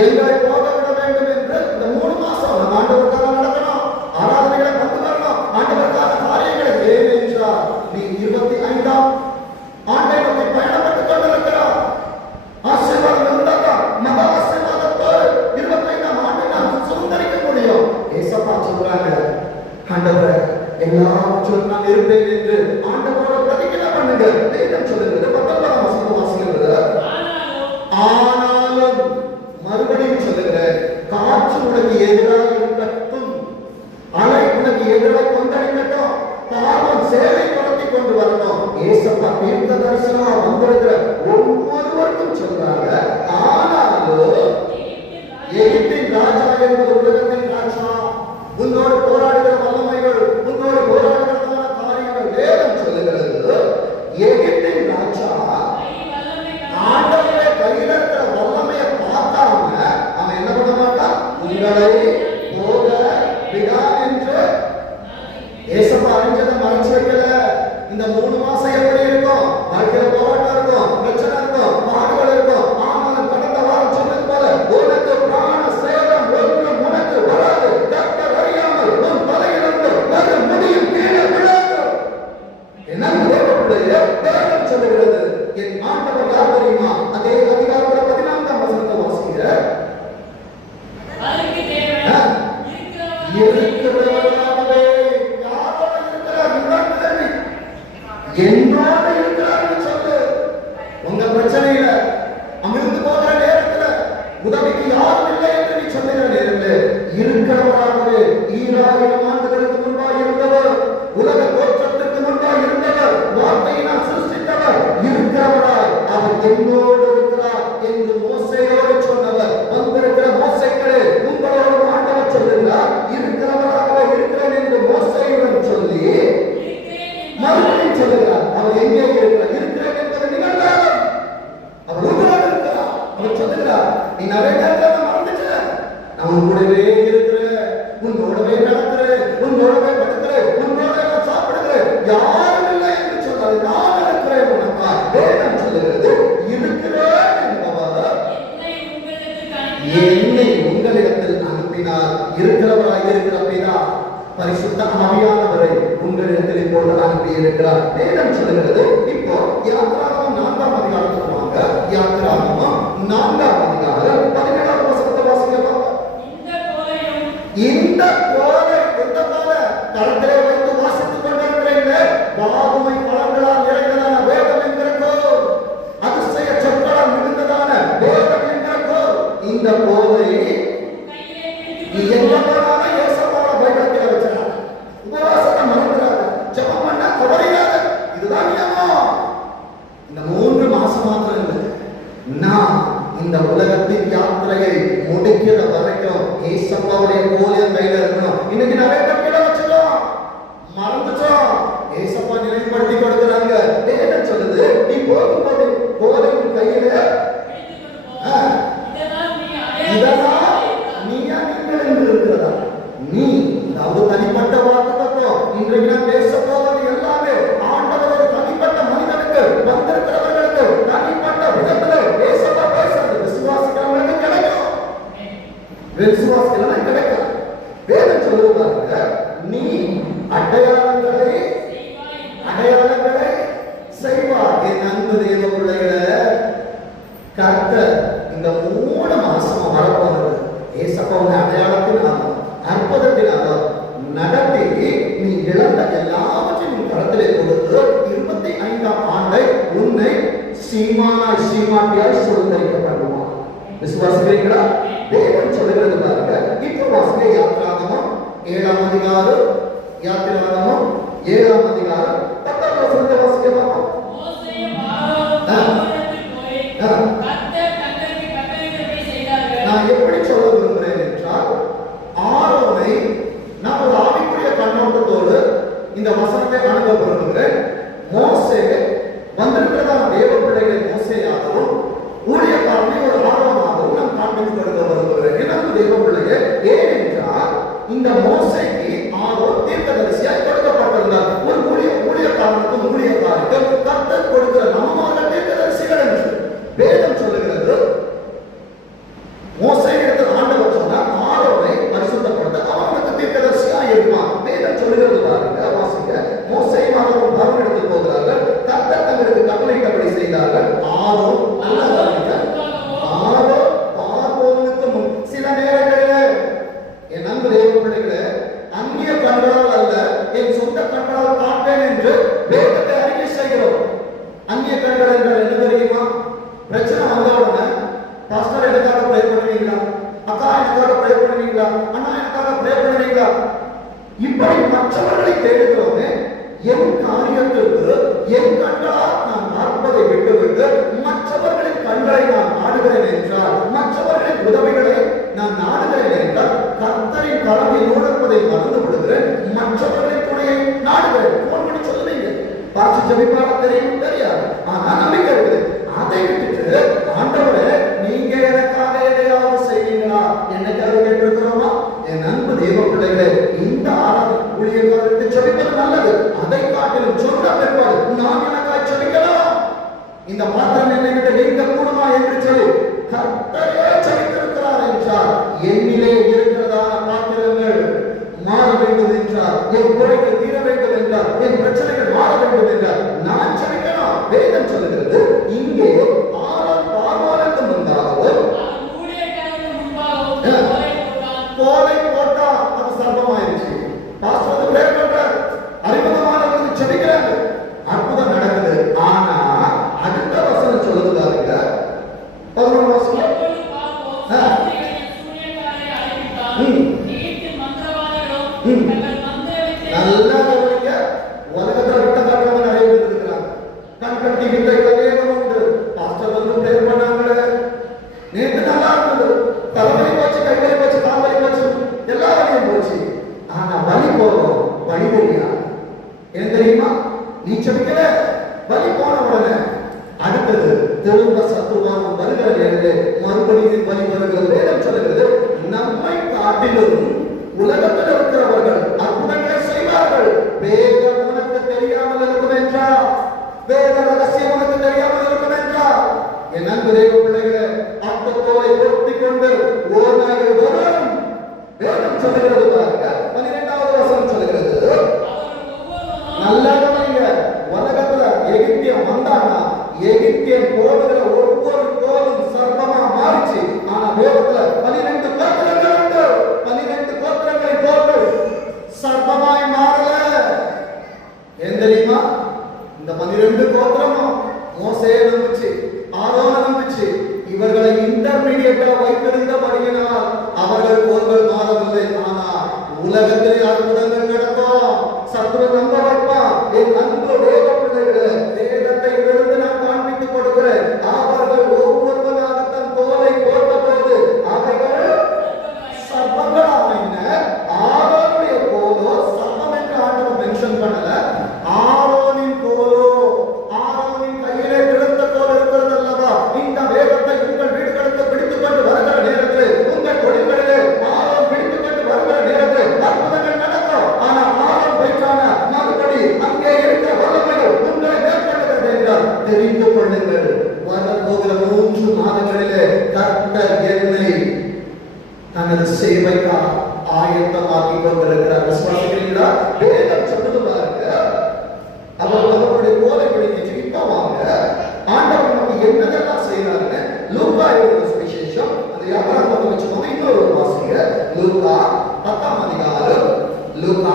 எங்களை போக விட வேண்டும் என்று இந்த 3 மாசம் நம்ம ஆண்டவருக்காக நடக்கணும், ஆராதனைகளை கொண்டு வரணும், ஆண்டவருக்காக காரியங்களை ஏனென்றால் நீ 25ஆம் ஆண்டை நோக்கி பயணப்பட்டுக் கொண்டிருக்கிறார். ஆசீர்வாதம் இருந்தால் மகா ஆசீர்வாதத்தோடு 25ஆம் ஆண்டை நாம் சுதந்திரிக்க முடியும். ஏசப்பா சொல்றாங்க, ஆண்டவரே எல்லாவற்றும் நான் இருப்பேன் என்று ஆண்டவரோட பிரதிஜை பண்ணுங்க. வேதம் சொல்லுகிறது 19ஆம் வசனம் வாசிக்கிறது. ஆனாலும் மறுபடியும் சொல்லுகிறேன், காற்று உனக்கு எதிராக இருக்கட்டும், அலை உனக்கு எதிராக கொந்தளிக்கட்டும், பாவம் சேவை படுத்தி கொண்டு வரணும். ஏசப்பா தீர்க்க தரிசனமா வந்திருக்கிற ஒவ்வொருவருக்கும் சொல்றாங்க. ஆனாலும் எகிப்தின் ராஜா என்பது உலகத்தின் ராஜா, உன்னோடு போராடுகிற வல்லமைகள், உன்னோடு போராடுகிறதான காரியங்கள் வேதம் சொல்லுகிறது. எகிப்தின் ராஜா ஆண்டவரே கையில் இருக்கிற வல்லமையை பார்த்தாம அவன் என்ன பண்ண மாட்டான், உங்களை போக விடான் என்று ஏசப்பா அறிஞ்சதை மறைச்சு வைக்கல. இந்த 3 மாசம் எப்படி இருக்கும், வாழ்க்கையில போராட்டம் இருக்கும், பிரச்சனை இருக்கும், பாடுகள் இருக்கும். ஆனாலும் கடந்த வாரம் சொன்னது போல உனக்கு பிராண சேதம் ஒன்றும் உனக்கு வராது, டாக்டர் அறியாமல் உன் தலையிலிருந்து ஒரு முடியும் கீழே விழாது. என்ன தேவனுடைய வேதம் சொல்லுகிறது. என் ஆண்டவர் யார் தெரியுமா? அதே அதிகாரத்தில் 14ஆம் வசனத்தை வாசிக்கிற இருக்கிறவராகவே யாரோட இருக்கிறார்? என்னோட இருக்கிறார்னு சொல்லு. உங்க பிரச்சனையில அமிர்ந்து போகிற நேரத்துல உதவிக்கு யாரும் இல்லை என்று நீ சொல்லுகிற நேரத்தில் இருக்கிறவராகவே 2000 ஆண்டுகளுக்கு முன்பாக இருந்தவர், உலக தோற்றத்திற்கு முன்பாக இருந்தவர், வார்த்தையை நான் சிருஷ்டித்தவர், இருக்கிறவராய் அவர் என்னோடு இருக்கிறார் என்று மோசேயோடு சொன்னவர். வந்திருக்கிற மோசேக்களே, உங்களோடு ஆண்டவர் சொல்லுகிறார், இருக்கிறவராகவே இருக்கிறேன் என்று மோசேயுடன் சொல்லி மறுபடியும் சொல்லுகிறார். அவர் எங்கே இருக்கிறார்? இருக்கிறேன் என்பது நிகழ்காலம். அவர் உங்களோடு இருக்கிறார். அவர் சொல்லுகிறார், நீ நிறைய நேரத்தில் மறந்துட்ட, நான் உன் கூடவே இருக்கிறேன், உன்னோடவே நடக்கிறேன், உன்னோடவே படுக்கிறேன், உன்னோட நான் சாப்பிடுகிறேன், யாரும் இல்லை என்று சொன்னார். நான் இருக்கிறேன் உனக்கா. வேதம் சொல்லுகிறது, இருக்கிறேன் என்பவர் என்னை உங்களிடத்தில் அனுப்பினார். இருக்கிறவராய் இருக்கிற பிதா பரிசுத்த ஆவியானவரை உங்களிடத்தில் இப்போது அனுப்பி இருக்கிறார். வேதம் சொல்லுகிறது. இப்போ யாத்திராகமம் 4ஆம் அதிகாரத்துக்கு வாங்க. யாத்திராகமம் 4ஆம் அதிகாரம் 17ஆம் வசனத்தை வாசிக்கலாம். இந்த கோலை எந்த கோலை தரத்திலே வைத்து வாசித்துக் கொண்டிருக்கிறீர்கள். வாதுமை பழங்களால் நிறைந்ததான வேதம் என்கிறோ, அதிசய சொற்களால் மிகுந்ததான வேதம் என்கிறோ, இந்த கோலை நீ எங்க போனாலும் ஏசப்பாவோட பைபிளத்தில் வச்சிடலாம். உபவாசத்தை மறந்துடாது, ஜெபம் பண்ண தவறிடாது. இதுதான் நியமம். இந்த 3 மாசம் மாத்திரம் இல்லை, நான் இந்த உலகத்தின் யாத்திரையை முடிக்கிற வரைக்கும் ஏசப்பாவுடைய கோலியம் கையில இருக்கணும். இன்னைக்கு நிறைய பேர் கிட்ட வச்சிட்டோம், மறந்துட்டோம். ஏசப்பா நினைவுபடுத்தி கொடுக்கிறாங்க. என்ன சொல்லுது? நீ போகும்போது கோலியம் கையில இதெல்லாம் நீயா நீங்கள் இருக்கிறதா? நீ அதாவது தனிப்பட்ட வாக்கு தத்துவம். இன்றைக்கு நான் பேச போவது எல்லாமே ஆண்டவர் தனிப்பட்ட மனிதனுக்கு, வந்திருக்கிறவர்களுக்கு தனிப்பட்ட விதத்தில் பேசப்பா பேசுறது விசுவாசிக்கிறவங்களுக்கு கிடைக்கும், விசுவாசிக்கலாம் கிடைக்கும். வேதம் சொல்லுவாங்க, நீ அடையாளங்களை செய்வார். என் அன்பு தேவ பிள்ளைகளை, கர்த்தர் இந்த 3 மாசம் வரப்போகிறது. ஏசப்பாவுடைய அடையாளத்தினாலும் அற்புதத்தினாலும் நடத்தி நீ இழந்த எல்லாவற்றையும் நீ கரத்திலே கொடுத்து 25ஆம் ஆண்டை உன்னை சீமானாய் சீமாட்டியாய் சுதந்திரிக்கப்படுவான். விசுவாசிக்கிறீங்களா? தேவன் சொல்லுகிறது பாருங்க. இப்போ வாசிக்க யாத்திராகமம் 7ஆம் அதிகாரம், யாத்திராகமம் 7ஆம் அதிகாரம் 10ஆம் வசனத்தை வாசிக்கலாம். நான் எப்படி சொல்ல விரும்புகிறேன் என்றால், ஆரோனை நான் ஒரு ஆவிக்குரிய கண்ணோட்டத்தோடு இந்த வசனத்தை அணுக விரும்புகிறேன். மோசே வந்திருக்கிறதான தேவ பிள்ளைகளை மோசேயாகவும் ஊழியக்காரனை ஒரு ஆர்வமாகவும் நான் காண்பித்து கொடுக்க விரும்புகிறேன். எனக்கு தேவ பிள்ளையை ஏனென்றால் இந்த மோசேக்கு ஆர்வம் தீர்க்கதரிசியாய் கொடுக்கப்பட்டிருந்தார். ஒரு ஊழியக்காரனுக்கும் ஊழியக்காரிக்கும் உடனே பாஸ்டர் எனக்காக ப்ரே பண்ணுவீங்களா, அக்கா எனக்காக ப்ரே பண்ணுவீங்களா, அண்ணா எனக்காக ப்ரே பண்ணுவீங்களா, இப்படி மற்றவர்களை தேடுகிறோமே. என் காரியத்திற்கு என் கண்களால் நான் பார்ப்பதை விட்டுவிட்டு மற்றவர்களின் கண்களை நான் நாடுகிறேன் என்றால், மற்றவர்களின் உதவிகளை நான் நாடுகிறேன் என்றால், கர்த்தரின் கரத்தில் நோடுவதை மறந்து விடுகிறேன், மற்றவர்களின் துணையை நாடுகிறேன். போன் பண்ணி சொல்லுவீங்க, பார்த்து ஜெபிப்பாக தெரியும் தெரியாது, ஆனா நம்பிக்கை இருக்குது. அதை விட்டுட்டு ஆண்டவரே நீங்க எனக்காக எதையாவது செய்வீங்களா என்னைக்காவது கேட்டிருக்கிறோமா? என் அன்பு தேவ பிள்ளைகளே, இந்த ஆராதனை ஊழியர்களுக்கு ஜெபிப்பது நல்லது. அதை காட்டிலும் சொன்ன பிற்பாடு நான் எனக்காக ஜெபிக்கலாம், இந்த பாத்திரம் என்னை விட்டு நீங்க கூடுமா என்று சொல்லி கர்த்தரே ஜெபித்திருக்கிறார் என்றால், என்னிலே இருக்கிறதான பாத்திரங்கள் மாற வேண்டும் என்றால், என் குறைகள் தீர வேண்டும் என்றால், என் பிரச்சனைகள் மாற வேண்டும் என்றால் நான் ஜெபிக்கலாம். வேதம் சொல்லுகிறது, இங்கே ஆரோன் பார்வோனுக்கு முன்பாகவும் கோலை போட்டா அது சர்ப்பமாயிருச்சு. பாஸ்டர் பிரேயர் பண்றாரு, அறிமுகமானவர்களுக்கு ஜெபிக்கிறாங்க, அற்புதம் நடக்குது. ஆனா அடுத்த வசனம் சொல்லுது பாருங்க, 11 வசனம். நல்லா கவனிங்க, உலகத்துல விட்ட காரணம் நிறைய பேர் இருக்கிறாங்க. கண்கட்டி வித்தைகள் வேகம் உண்டு. பாஸ்டர் வந்து பிரேயர் பண்ணாங்களே, நேற்று நல்லா இருந்தது, தலைவலி போச்சு, கைவலி போச்சு, கால்வலி போச்சு, எல்லா வழியும் போச்சு. ஆனா வலி போகும், வழி தெரியாது. என்ன தெரியுமா? நீ செபிக்கல, வலி போன உடனே அடுத்தது திரும்ப சத்துருவான் வருகிற நேரத்தில் மறுபடியும் வலி வருகிறது. வேதம் சொல்லுகிறது, நம்மை காட்டிலும் உலகத்தில் இருக்கிறவர்கள் அற்புதங்களை செய்வார்கள். வேதம் உனக்கு தெரியாமல் இருக்கும் என்றால், வேத ரகசியம் உனக்கு தெரியாமல் இருக்கும் என்றால், என் அன்பு தேவ பிள்ளைகளே, அப்பத்தோலை பொருத்தி கொண்டு ஓநாய்கள் வரும். வேதம் சொல்லுகிறது பாருங்க, 12வது வசனம் சொல்லுகிறது, நல்லா கவனிங்க, உலகத்துல எகிப்தியம் வந்தானா எகிப்தியம் போடுகிற ஒவ்வொரு கோலும் சர்ப்பமா மாறிச்சு. ஆனா வேதத்துல 12 கோத்திரங்கள் உண்டு, 12 கோத்திரங்களை போட்டு சர்ப்பமாய் மாறல. ஏன் தெரியுமா? இந்த 12 கோத்திரமும் மோசேயை நம்பிச்சு, ஆரோனை நம்பிச்சு, இவர்களை இன்டர்மீடியேட்டா வைத்திருந்தபடியினால் அவர்கள் போர்கள் மாறவில்லை. ஆனா உலகத்திலே அற்புதங்கள் நடக்கும், சத்துரு நம்ப வைப்பான். என் அன்பு தேவ பிள்ளைகளே, வேதத்தை இருந்து நான் காண்பித்துக் கொடுக்கிறேன். அவர்கள் ஒவ்வொருவராக தன் தோலை போட்ட போது அவைகள் சர்ப்பங்களாயின. ஆரோனுடைய கோலோ சர்ப்பம் என்று ஆண்டவர் மென்ஷன் பண்ணல. ஆரோனின் கோலோ, ஆரோனின் கையிலே கிடந்த கோல் இருக்கிறது அல்லவா? இந்த வேதத்தை உங்கள் வீடுகளுக்கு பிடித்துக் கொண்டு வருகிற நேரத்தில், உங்கள் தொழில்களிலே ஆரோன் பிடித்துக் கொண்டு வருகிற நேரத்தில் அற்புதங்கள் நடக்கும். ஆனா ஆரோன் போயிட்டான மறுபடி அங்கே இருக்கிற வல்லமைகள் உங்களை மேற்கொள்கிறது என்றால் தெரிந்து கொள்ளுங்கள். வரப்போகிற 3 மாதங்களிலே கர்த்தர் என்னை தனது சேவைக்காக ஆயத்தமாக்கி கொண்டிருக்கிறார். விசுவாசிக்கிறீங்களா? வேதம் சொல்லுது பாருங்க, அவர் அவருடைய கோலை பிடிச்சு இப்ப வாங்க, ஆண்டவர் நமக்கு என்னதெல்லாம் செய்யறாருன்னு லூக்கா எழுதின சுவிசேஷம், அது யாராவது வச்சுக்கோங்க, இன்னொரு வாசிங்க, லூக்கா 10ஆம் அதிகாரம், லூக்கா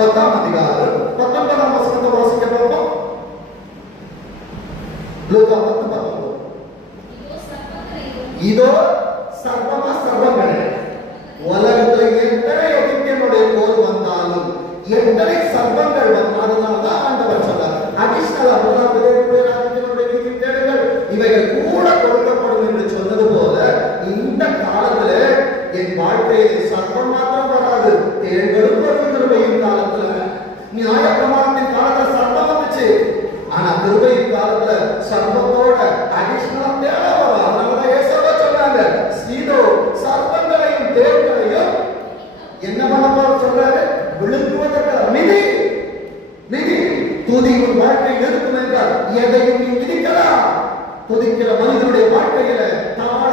10ஆம் அதிகாரம் 19ஆம் வசனத்தை வாசிக்க பார்ப்போம். லூக்கா 10:19. இதோ சர்வமா சர்வங்களே, உலகத்துல எத்தனை எகிப்தியனுடைய போர் வந்தாலும், எத்தனை சர்வங்கள் வந்தால்தான் ஆண்டவர் சொன்னார், அடிஷனல் தேடுங்கள், இவைகள் கூட கொடுக்கப்படும் என்று சொன்னது போல, இந்த காலத்துல என் வாழ்க்கையிலே சர்வம் மாத்திரம் வராது, தேடுகளும் வரும். கிருபையின் காலத்துல, நியாய பிரமாணத்தின் காலத்துல சர்வம் வந்துச்சு, ஆனா கிருபையின் காலத்துல சர்வத்தோட அடிஷனலா தேட வரும். அதனாலதான் ஏசாயா சொன்னாங்க, இதோ சர்வங்களையும் தேடுகளையும் என்ன பண்ண சொல்றாரு, விழுங்குவதற்கு மிதி மிதி. துதி உன் வாழ்க்கையில் இருக்கும் என்றால் எதையும் நீ மிதிக்கலாம். துதிக்கிற மனிதனுடைய வாழ்க்கையில தாழ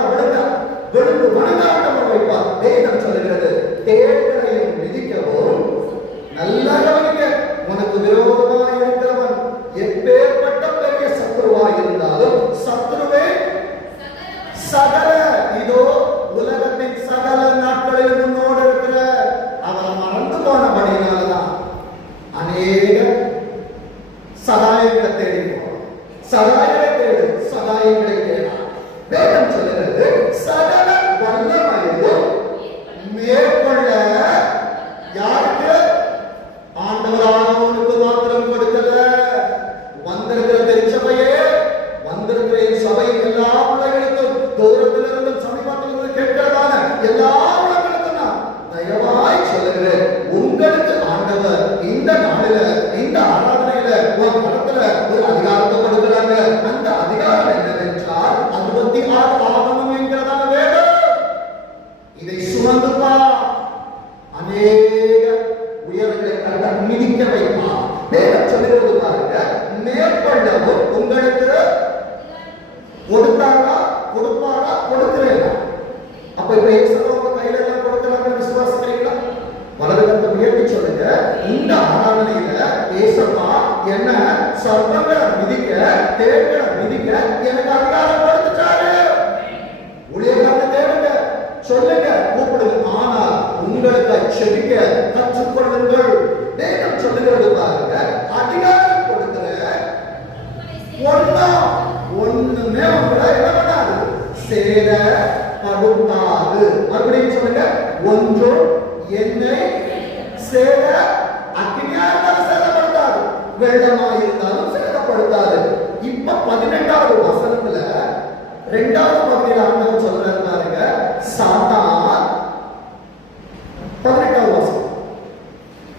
விழுந்து வணங்காட்டமாக வைப்பார். வேதம் சொல்லுகிறது, தேடுகளையும் மிதிக்கவும். நல்லா கவனிக்க, உனக்கு விரோதமாக இருக்கிறவன் எப்பேற்பட்ட பெரிய சத்துருவாய் இருந்தாலும், சத்துருவே சகல, இதோ உலகத்தின் சகல நாட்களில் முன்னோடு இருக்கிற அவரை மறந்து போனபடினால்தான் அநேக சகாயங்களை தேடி போவான். சகாயங்களை தேடு, சகாயங்களை தேடா. வேதம் எல்லா உலகங்களுக்கும் நான் தயவாய் சொல்லுகிறேன், உங்களுக்கு ஆண்டவர் இந்த நாளில இந்த ஆராதனையில ஒரு படத்துல ஒரு அதிகாரத்தை கொடுக்கிறாங்க. அந்த அதிகாரம் என்னவென்றால் 66 ஆகமம் என்கிறதான வேதம். இதை சுமந்துப்பா, அநேக உயரங்களை கண்ட மிதிக்க வைப்பா. வேதம் சொல்லுகிறது பாருங்க, மேற்கொள்ளவும் உங்களுக்கு கொடுத்தாரா கொடுப்பாரா கொடுக்கிறேன். அப்ப இப்ப ஏசப்பா கையில எல்லாம் கொடுக்கிறாங்க, விசுவாசிக்கிறீங்களா? வலது கரத்தை உயர்த்தி சொல்லுங்க, இந்த ஆராதனையில ஏசப்பா என்ன சர்வங்களை மிதிக்க தேவங்களை மிதிக்க எனக்கு அதிகாரம் கொடுத்துட்டாரு. ஊழியக்காரனை தேடுங்க, சொல்லுங்க, கூப்பிடுங்க. ஆனால் உங்களுக்கு செபிக்க கற்றுக்கொள்ளுங்கள். வேதம் சொல்லுகிறது பாருங்க, அதிகாரம் கொடுக்கிற ஒண்ணுமே உங்களை என்ன பண்ணாது, சேர படுத்தாது. அப்படின்னு சொல்லுங்க, ஒன்றும் என்னை சேர அக்னியா இருந்தாலும் சேதப்படுத்தாது, வெள்ளமா இருந்தாலும் சேதப்படுத்தாது. இப்ப 18வது வசனத்துல 2வது பகுதியில் ஆண்டவர் சொல்றாரு பாருங்க, சாத்தான் 18வது வசனம்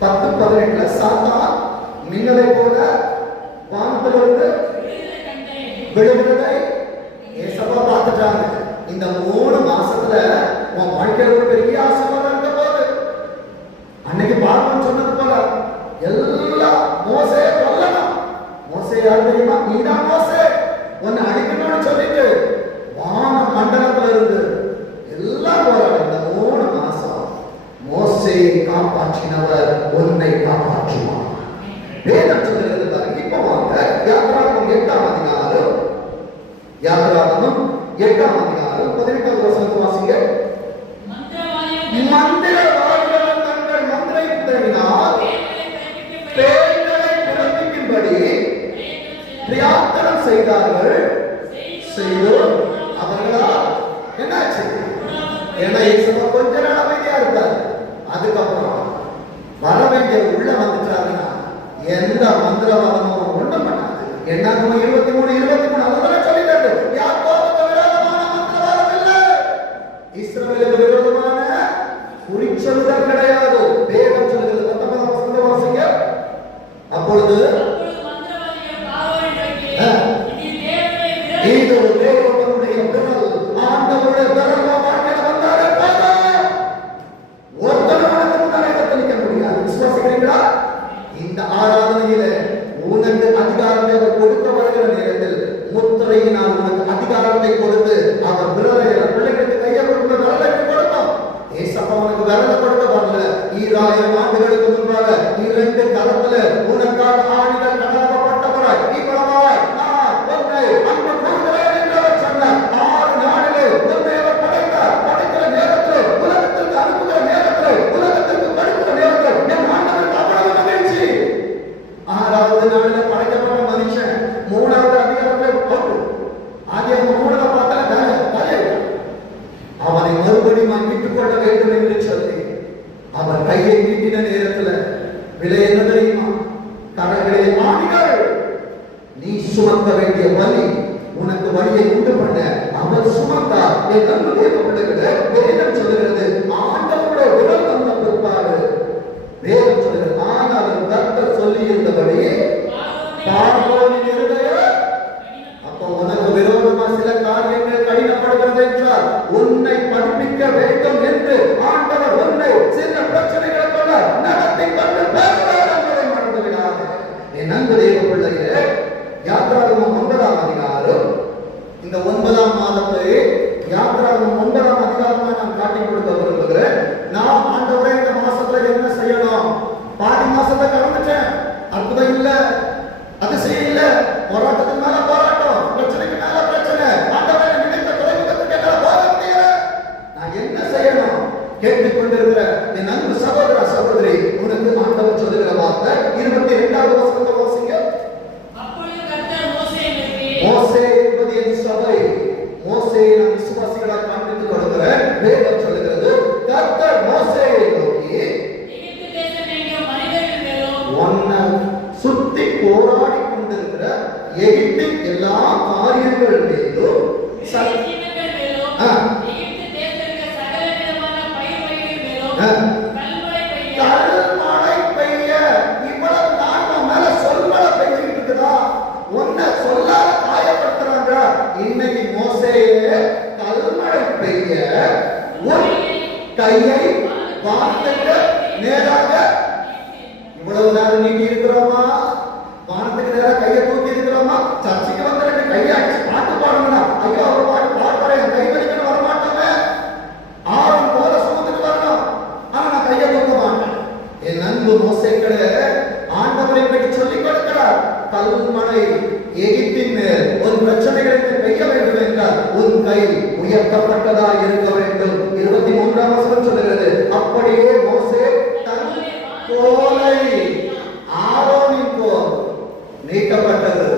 10:18 சாத்தான் மின்னலை போல வானத்திலிருந்து விழுகிறதை ஏசப்பா பார்த்துட்டாங்க. இந்த 3 மாசத்துல உன் வாழ்க்கையில ஒரு பெரிய ஆசீர்வாதம் இருக்க போது. அன்னைக்கு பார்வன் சொன்னது போல எல்லாம் மோசே கொல்லணும். மோசே யார் தெரியுமா? நீதான் மோசே, உன்னை அடிக்கணும்னு சொல்லிட்டு வான மண்டலத்துல இருந்து எல்லாம் போறாங்க. இந்த 3 மாசம் மோசேயை காப்பாற்றினவர் உன்னை காப்பாற்றுவார். வேதம் சொல்லுகிறது. இப்ப வாங்க யாத்ராகமம் 8ஆம் அதிகாரம், யாத்ராகமம் 8ஆம் அதிகாரம் 18வது வசனத்தை வாசிங்க. மந்திரவாதிகள் தங்கள் மந்திரத்தினால் பேய்களை பிறப்பிக்கும்படி பிரயத்தனம் செய்தார்கள். செய்தோம் அவர்களால் என்னாச்சு? ஏன்னா இயேசுவா கொஞ்ச நாள் அமைதியா இருப்பார். அதுக்கப்புறம் வர வேண்டிய உள்ள வந்துட்டாருன்னா எந்த மந்திரவாதமும் ஒண்ணும் பண்ணாது. என்னாகும் 23 அதுதான் சொல்லிட்டாரு, யாக்கோபுக்கு விரோதமான மந்திரவாதம் இல்லை, இஸ்ரவேலுக்கு விரோதமான குறிச்சொல்லுதல் கிடையாது. வேதம் சொல்லுகிறது. 19ஆம் வசனத்தை வாசிங்க. அப்பொழுது இது தேவனுடைய விரல், ஆண்டவருடைய விரல் வாழ்க்கையில வந்தாலே போதும், ஒருத்தனுக்கு முன்னாலே நிற்க முடியாது. விசுவாசிக்கிறீங்களா? இந்த ஆராதனையில உனக்கு அதிகாரத்தை அவர் கொடுக்க வருகிற நேரத்தில் முத்திரையினால் உனக்கு அதிகாரத்தை கொடுத்து அவர் விரலை பிள்ளைகளுக்கு கையை கொடுக்க விரலை கொடுத்தோம். ஏசப்பா உனக்கு விரலை கொடுக்க வரல. 2000 ஆண்டுகளுக்கு முன்பாக 2 கரத்துல உனக்காக ஆணிகள் கடக்கப்பட்டவராய் இவ்வளவாய் நான் உன்னை அன்பு கூறுகிறேன் என்று அவர் சொன்னார். 6 நாளிலே உன்னை அவர் படைத்தார். படைக்கிற நேரத்தில் உலகத்திற்கு அனுப்புகிற நேரத்தில் உலகத்திற்கு படைக்கிற நேரத்தில் என் ஆண்டவருக்கு அவ்வளவு மகிழ்ச்சி. 6வது நாளில படைக்கப்பட்ட மனுஷன் 3வது அதிகாரத்தை போட்டு ஆதியாகமம் 3ல பார்த்தா அவனை மறுபடியும் மீட்டுக் கொள்ள வேண்டும் என்று சொல்லி அவர் கையை நீட்டின நேரத்துல விலை என்ன தெரியுமா? கடற்கரையை ஆணிகள். நீ சுமக்க வேண்டிய வலி, உனக்கு வலியை உண்டு பண்ண அவர் சுமந்தார். என் அன்பு தேவ பிள்ளைகளே, வேதம் சொல்லுகிறது ஆண்டவருடைய விரல் வந்த பிற்பாடு வேதம் சொல்லுகிறது. ஆனாலும் கர்த்தர் சொல்லி இருந்தபடி பார்வோனின் இருதயம், அப்ப உனக்கு விரோதமா சில காரியங்கள் கடினப்படுகிறது என்றால் உன்னை படிப்பிக்க வேண்டும் என்று ஆண்டவர் உன்னை சில பிரச்சனைகளுக்குள்ள நடத்தி கொண்டு போகிறார் என்பதை மறந்து விடாது. என் அன்பு தேவ பிள்ளைகளே, யாத்ராகமம் 9ஆம் அதிகாரம், இந்த 9ஆம் மாதத்தை யாத்ராகமம் 9ஆம் அதிகாரமா நான் காட்டி கொடுக்க விரும்புகிறேன். நான் ஆண்டவரே இந்த மாசத்துல என்ன செய்யணும்? பாதி மாசத்தை கடந்துட்டேன், அற்புதம் இல்ல, அதிசயம் இல்ல, போராட்டத்துக்கு மேல போராட்டம், பிரச்சனைக்கு மேல பிரச்சனை, ஆண்டவரே நினைத்த துறைமுகத்துக்கு என்னால போக முடியல, நான் என்ன செய்யணும்? கேட்டுக்கொண்டிருக்கிற என் அன்பு சகோதர சகோதரி, உனக்கு ஆண்டவர் சொல்லுகிற வார்த்தை 22வது வசனத்தை வாசிங்க. மோசே என்பது என் சபை. மோசேயை நான் விசுவாசிகளாக காண்பித்துக் கொடுக்கிறேன். வேதம் சொல்லுகிறது, கர்த்தர் மோசேயை நோக்கி உன்னை சுத்தி போராடி கொண்டிருக்கிற எகிப்தின் எல்லா காரியங்கள் மேலும் கையை வானத்துக்கு நேராக இவ்வளவு நேரம் நீட்டி இருக்கிறோமா? வானத்துக்கு நேராக கையை தூக்கி இருக்கிறோமா? சர்ச்சைக்கு வந்து 2 கையை அடிச்சு பாட்டு பாடுங்கடா. ஐயோ அவர் பாட்டு பாடுறேன், என் கை வலிக்கணும் வரமாட்டோமே. ஆரம் போல சுமந்துட்டு வரணும். ஆனா நான் கையை தூக்க மாட்டேன். என் அன்பு மோசேக்களே, ஆண்டவர் இன்றைக்கு சொல்லிக் கொடுக்கிறார். கல்மழை எகிப்தின் மேல் ஒரு பிரச்சனைகளுக்கு பெய்ய வேண்டும் என்றால் உன் கை உயர்த்தப்பட்டதா இருக்க வேண்டும். 23ஆம் வசனம் சொல்லுகிறது, அப்படியே மோசே தன் கோலை ஆரோனின் கோல் நீட்டப்பட்டது.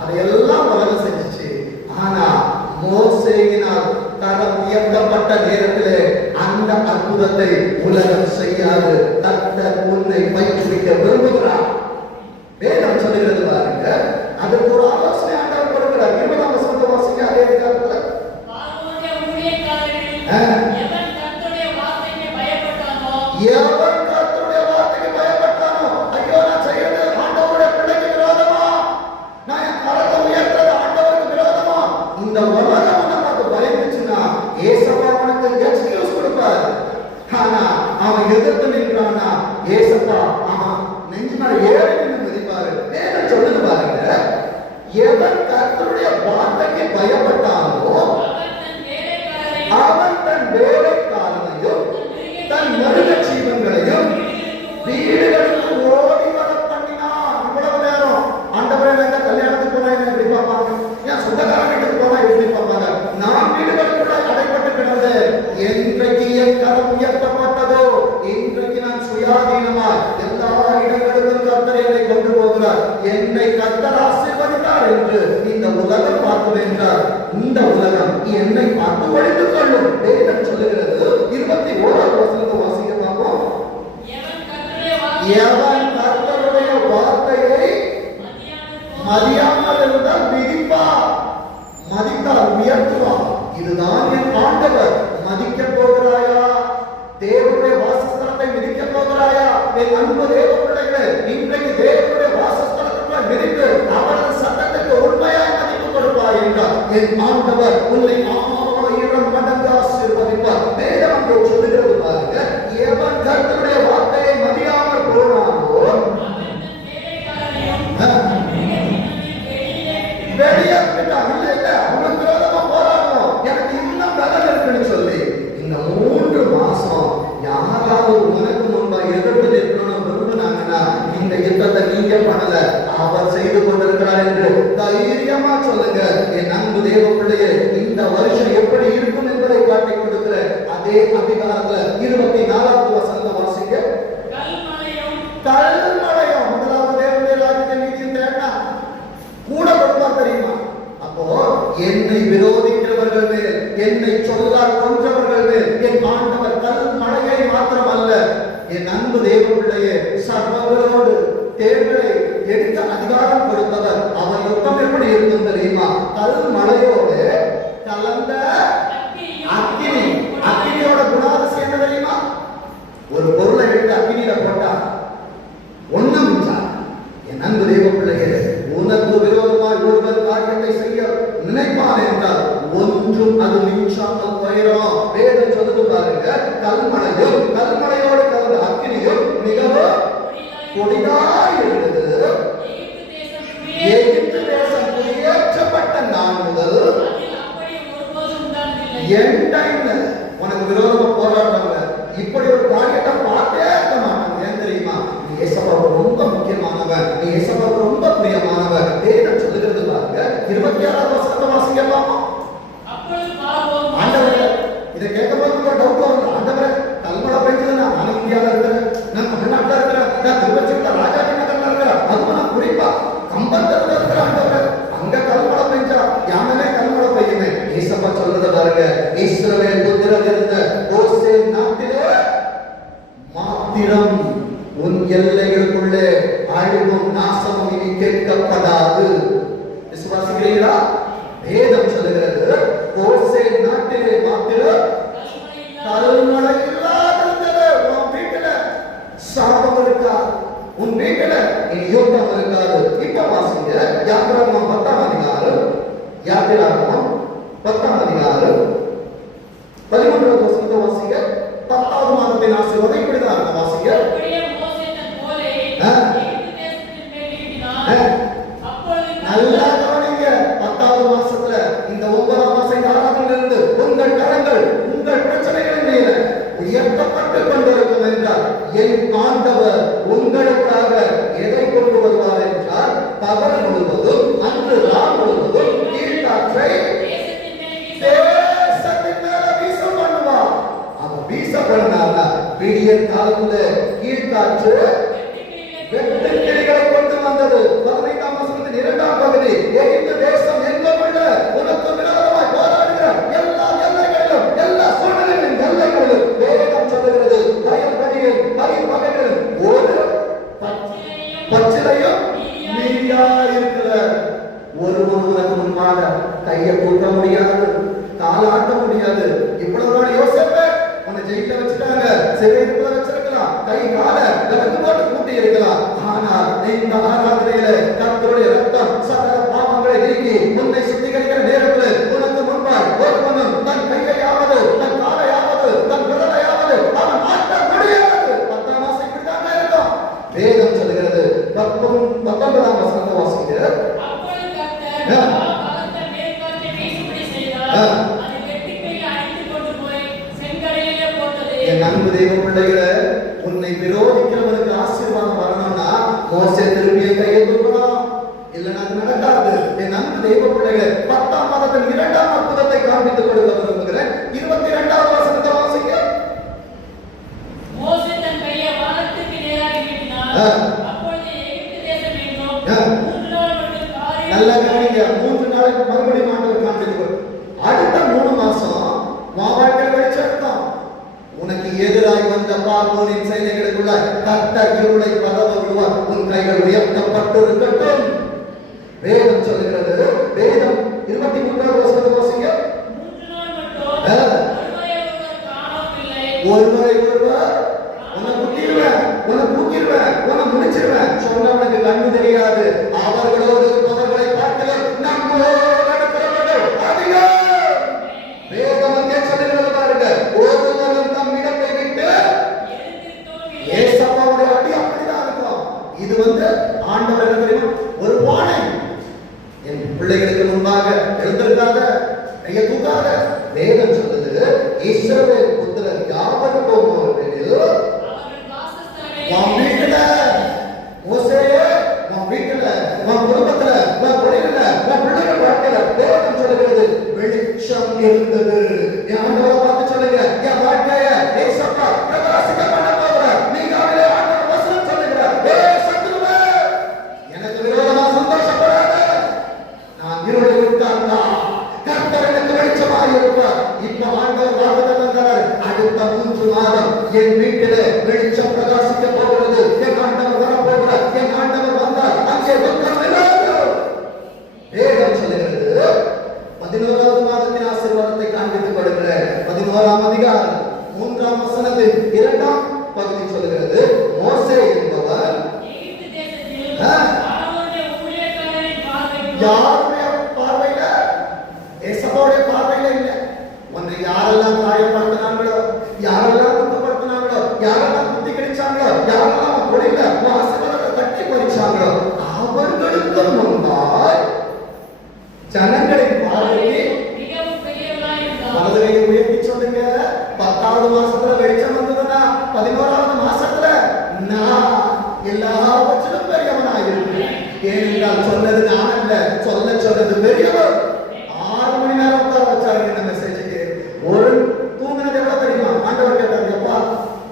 அதையெல்லாம் உலகம் செஞ்சிச்சு. ஆனா மோசேயினால் கரம் உயர்த்தப்பட்ட நேரத்திலே அந்த அற்புதத்தை உலகம் செய்யாது. கர்த்தர் உன்னை பயிற்றுவிக்க விரும்புகிறார். வேதம் சொல்லுகிறது பாருங்க. அதுக்கு ஒரு ஆலோசனை ஆண்டவர் கொடுக்கிறார். 20ஆம் வசனத்தை வாசிங்க. அதே காலத்துல பார்வோனுடைய ஊழியக்காரரில் எவன் கர்த்தருடைய வார்த்தைக்கு பயப்பட்டானோ ஐயோ நான் செய்யறது ஆண்டவருடைய பிள்ளைக்கு விரோதமா, நான் என் கரத்தை உயர்த்தது ஆண்டவருக்கு விரோதமா, இந்த உலகம் நமக்கு பயந்துச்சுன்னா ஏசப்பா அவனுக்கு எக்ஸ்கியூஸ் கொடுப்பார். ஆனா அவன் எதிர்த்து நின்றானா ஏசப்பா அவன் நெஞ்சு மேல ஏறி நின்று மதிப்பாரு. வேதம் சொல்லுது பாருங்க, எவன் கர்த்தருடைய வார்த்தைக்கு பயப்பட்டானோ அவன் தன் வேலைக்காரனையும் தன் மிருக ஜீவன்களையும் வீடுகளுக்கு ஓடி வர பண்ணினான். இவ்வளவு நேரம் ஆண்டவரே நான் கல்யாணத்துக்கு போனா என்ன எப்படி பார்ப்பாங்க, என் சொந்தக்காரன் வீட்டுக்கு போனா எப்படி பார்ப்பாங்க, நான் வீடுகளுக்குள்ள அடைப்பட்டு கிடந்து என்றைக்கு என் கரம் உயர்த்தப்பட்டதோ இன்றைக்கு நான் சுயாதீனமாய் எல்லா இடங்களுக்கும் கர்த்தர் என்னை கொண்டு போகிறார், என்னை கர்த்தர் ஆசீர்வதித்தார் என்று இந்த உலகம் பார்க்கும் என்றார். இந்த உலகம் என்னை பார்த்து வழித்துக் கொள்ளும். வேதம் சொல்லுகிறது 21ஆம் வசனத்தை வாசிக்க பார்ப்போம். எவன் கர்த்தருடைய வார்த்தையை மதியாமல் இருந்தால் மிதிப்பார், மதித்தால் உயர்த்துவார். இதுதான் என் ஆண்டவர். மதிக்க போகிறாயா? தேவனுடைய வாசஸ்தலத்தை மிதிக்க போகிறாயா? என் அன்பு தேவ பிள்ளைகளே, இன்றைக்கு தேவனுடைய வாசஸ்தலத்துக்குள்ள மிதித்து அவரது சட்டத்துக்கு உண்மையாய் மதிப்பு கொடுப்பாய் என்றார் என் ஆண்டவர் உன்னை 1000 மடங்கு ஆசீர்வதிப்பார். வேதம் அங்கே சொல்லுகிறது பாருங்க, எவன் கர்த்தருடைய வார்த்தையை மதியாமல் போனானோ வெளியேற்றான். இல்ல அவனுக்கு விரோதமா போராடணும், எனக்கு இன்னும் பலன் இருக்குன்னு சொல்லி இந்த 3 மாசம் யாராவது உனக்கு முன்பா எதிர்த்து நிற்கணும் விரும்பினாங்கன்னா இந்த யுத்தத்தை நீங்க பண்ணல, அவர் செய்து கொண்டிருக்கிறார் என்று தைரியமா சொல்லுங்க. என் அன்பு தேவ பிள்ளையே, இந்த வருஷம் எப்படி இருக்கும் என்பதை காட்டிக் கொடுக்கிற அதே அதிகாரத்துல 24ஆவது வசனத்தை வாசிங்க. கல்மழையும் முதலாவது தேவனுடைய ராஜ்யத்தை நீதியும் தேடினா கூட கொடுப்பார் தெரியுமா? அப்போ என்னை விரோதிக்கிறவர்கள் மேல், என்னை சொல்லால் கொன்றவர்கள் மேல் என் ஆண்டவர் கல்மழையை மாத்திரம் அல்ல, என் அன்பு தேவ பிள்ளையே, சர்வங்களோடு தேர்தலை எடுக்க அதிகாரம் கொடுத்தவர். அவர் யுத்தம் எப்படி இருக்கும் தெரியுமா? கல்மழையோடு கலந்த அக்கினி. அக்கினியோட குணாதிசயம் என்ன தெரியுமா? ஒரு பொருளை எடுத்து அக்கினியில போட்டா ஒண்ணும் மிஞ்சாது. என் அன்பு தேவ பிள்ளையே, உனக்கு விரோதமாய் ஒருவர் காரியத்தை செய்ய நினைப்பார் என்றால் ஒன்றும் அது மிஞ்சாமல் போயிடும். வேதம் சொல்லுது பாருங்க, கல்மழையோடு கலந்த அக்கினியும் மிகவும் கொடிதாய் இருந்தது. எகிப்து தேசம் குடியேற்றப்பட்ட நாள் முதல் என் டைம்ல உனக்கு விரோதமா போராடுறாங்க. இப்படி ஒரு காரியத்தை பார்த்தே இருக்க மாட்டாங்க. ஏன் தெரியுமா? நீ ஏசப்பாவுக்கு ரொம்ப முக்கியமானவர், நீ ஏசப்பாவுக்கு ரொம்ப பிரியமானவர். வேதம் சொல்லுகிறது பாருங்க. 26ஆவது வசனத்தை வாசிங்க பாப்போம். ஆண்டவரே, இதை கேட்கும்போது ஒரு டவுட் வரும். ஆண்டவரே, கல்மழை பெய்யுதுன்னா நான் இந்தியாவில் இருக்கிறேன், நான் தமிழ்நாட்டில் இருக்கிறேன், நான் திருவச்சூர்ல ராஜாஜி நகர்ல இருக்கிறேன், அதுவும் நான் குறிப்பா கம்பத்துல இருக்கிற ஆண்டவரே, அங்க கல்மழை பெஞ்சா யாமே கல்மழை பெய்யுமே. ஏசப்பா சொல்றத பாருங்க, இஸ்ரவேல் புத்திரர் இருந்த கோசேன் நாட்டிலே மாத்திரம் உன் எல்லைகளுக்குள்ளே அழிவும் நாசமும் இனி கேட்கப்படாது. விசுவாசிக்கிறீங்களா? வேதம் சொல்லுகிறது, கோசேன் நாட்டிலே மாத்திரம் கல்மழை இல்லாதிருந்தது. உன் வீட்டுல சாபம் இருக்காது, உன் வீட்டுல இனி யுத்தம் இருக்காது. இப்ப வாசிங்க, யாத்திராகமம் 10ஆம் அதிகாரம், யாத்திராகமம் 10ஆம் அதிகாரம் 13ஆவது வசனத்தை வாசிங்க. 10வது மாதத்தின் ஆசீர்வாதம் இப்படிதான் இருக்கும். வாசிங்க. அப்படியே மோசே தன் கோலை எகிப்து தேசத்தின் மேல் நீட்டினான். அப்பொழுது நல்லா கவனிங்க. 10வது மாசத்துல இந்த 9ஆம் மாசம் இந்த ஆராதனையிலிருந்து உங்கள் கரங்கள் உங்கள் பிரச்சனைகளின் மேல உயர்த்தப்பட்டு கொண்டிருக்கும் என்றால் என் ஆண்டவர் உங்களுக்காக எதை கொண்டு வருவார் என்றால் பகல் முழுவதும் அன்று ராம் முழுவதும் கீழ்காற்றை தேசத்தின் மேல் வீச தேசத்தின் மேல வீச பண்ணுவார். அவன் வீச பண்ணாரா விடிய காலத்துல கீழ்காற்று வெட்டுக்கிளிகளை கொண்டு வந்தது. 15ஆம் வசனத்தின் 2ஆம் பகுதி. எகிப்து தேசம் எங்கும் உள்ள உனக்கு விரோதமாய் போராடுகிற எல்லா எல்லைகளிலும் எல்லா சூழ்நிலைகளிலும் எல்லைகளிலும் வேதம் சொல்லுகிறது பயன்படியில் பயன்பகைகளும் ஒரு பச்சிலையும் மீதியா இருக்கிற ஒருவன் உனக்கு முன்பாக கையை தூக்க முடியாது, காலாட்ட முடியாது. இவ்வளவு நாள் யோசிப்ப உன்னை ஜெயில வச்சுட்டாங்க, சிறைக்குள்ள வச்சிருக்கலாம், கை கால விலங்கு போட்டு கூட்டி இருக்கலாம். ஆனால் இந்த ஆராதனையில கர்த்தருடைய ரத்தம் சகல பாவங்களை நீக்கி உன்னை சுத்திகரிக்கிற நேரத்தில் உனக்கு முன்பாய் ஒருவனும் தன் கையையாவது தன் காலையாவது தன் விரலையாவது அவன் ஆட்ட முடியாது. 10ஆம் மாசம் இப்படித்தான் இருக்கும். வேதம் சொல்லுகிறது. 19ஆம் வசனத்தை வாசிக்கிறது. அப்பொழுது கர்த்தர் பலத்த மேற்காற்றை வீசும்படி செய்தார். அது வெட்டுக்கிளியை அடித்துக் கொண்டு போய் செங்கடலிலே போட்டது. என் அன்பு தேவ பிள்ளைகளே, உன்னை விரோதிக்கிறவனுக்கு ஆசீர்வாதம் வரணும்னா மோசே திருப்பிய கையை தூக்கலாம், இல்லைன்னா அது நடக்காது. என் அன்பு தெய்வ பிள்ளைகளே, 10ஆம் மாதத்தின் 2ஆம் அற்புதத்தை காண்பித்துக் கொடுக்க விரும்புகிறேன். 22வது வசனத்தை வாசிங்க. மோசே தன் கையை வானத்துக்கு நேராக நீட்டினான். அப்பொழுது எகிப்து தேசம் எங்கும் 3 நாள் மட்டும் காரியம் நல்ல கவனிங்க. 3 நாளைக்கு மறுபடியும் ஆண்டவர் காண்பித்துக் கொடு. அடுத்த 3 மாசம் வாழ்க்கையில் வெளிச்சம். உனக்கு எதிராய் வந்த பார்வோனின் சேனைகளுக்குள்ள கர்த்தர் இருளை பரவ விடுவார். உன் கைகள் உயர்த்தப்பட்டு இருக்கட்டும். வேதம் சொல்லுகிறது. வேதம் 23வது வசனத்தை வாசிங்க. 3 நாள் மட்டும் ஒருவரை ஒருவர் காணவில்லை. ஒருவரை ஒருவர் உன்னை குத்திடுவேன், உன்னை தூக்கிடுவேன், உன்னை முடிச்சிடுவேன் சொன்னவனுக்கு கண்ணு தெரியாது. அவர்களோடு இருப்பவர்களை பார்க்கலாம் நம்மளோடு நடக்கிறவர்கள் அதிகம். வேதம் அங்கே சொல்லுகிறது பாருங்க. ஒருவரும் தம் இடத்தை விட்டு ஏசப்பாவுடைய அடி அப்படிதான் இருக்கும். இது ஆண்டவர் என்ன தெரியுமா? ஒரு பானை. என் பிள்ளைகளுக்கு முன்பாக எழுந்திருக்காத, கையை தூக்காத. வேதம் சொல்லுது இஸ்ரவேல் புத்திரர் யாவருக்கும் ஒரு பெண்ணில் அவர்கள் வாசஸ்தலமே உன் வீட்டுல மோசேயே, உன் வீட்டுல உன் குடும்பத்துல உன் தொழில உன் பிள்ளைகள் வாழ்க்கையில வேதம் சொல்லுகிறது வெளிச்சம் இருந்தது. என் ஆண்டவரை பார்த்து சொல்லுங்க, என் வாழ்க்கைய ஏசப்பா பிரகாசிக்க பண்ண போகிற நீங்க அவரே ஆண்டவர் வசனம் சொல்லுகிறார். சத்துருவே, எனக்கு விரோதமா சந்தோஷப்படாத. நான் இருளை விட்டார்ந்தா கர்த்தர் எனக்கு வெளிச்சமாய் இருப்பார். இப்ப ஆண்டவர் வாக்குத்தத்தம் தரார். அடுத்த 3 மாதம் என் வீட்டிலே வெளிச்சம் பிரகாசிக்க போகிறது. என் ஆண்டவர் வரப்போகிறார். என் ஆண்டவர் வந்தார் அங்கே துக்கம் இராது. வேதம் சொல்லுகிறது. 11வது மாதத்தின் ஆசீர்வாதத்தை காண்பித்துக் கொடுக்கிறேன். 11ஆம் அதிகாரம் 3ஆம் வசனத்தின் 2ஆம் பகுதி சொல்லுகிறது. மோசே என்பவர் எகிப்து தேசத்தில் பார்வோனுடைய ஊழியக்காரரின் பார்வைக்கு யாருடைய பார்வையில? ஏசப்பாவுடைய பார்வையில இல்ல. உன்னை யாரெல்லாம் காயப்படுத்தினாங்களோ, யாரெல்லாம் துக்கப்படுத்தினாங்களோ, யாரெல்லாம் புத்தி கிடைச்சாங்களோ, யாரெல்லாம் தொழில ஆசீர்வாதத்தை தட்டி பறிச்சாங்களோ அவர்களுக்கு முன்பாய் ஜனங்களின் பார்வைக்கு மிகவும் பெரியவராய் இருந்தார். வலது கையை உயர்த்தி சொல்லுங்க. 10வது மாசத்துல வெளிச்சம் வந்ததுன்னா 11வது மாசத்துல நான் எல்லாவற்றிலும் பெரியவனாய் இருக்கிறேன். ஏனென்றால் சொன்னது நான் அல்ல, சொன்னது பெரியவர். 6 மணி நேரம் உட்கார வச்சாருங்க இந்த மெசேஜுக்கு. ஒரு தூங்கினது எவ்வளவு தெரியுமா? ஆண்டவர் கேட்டார், எப்பா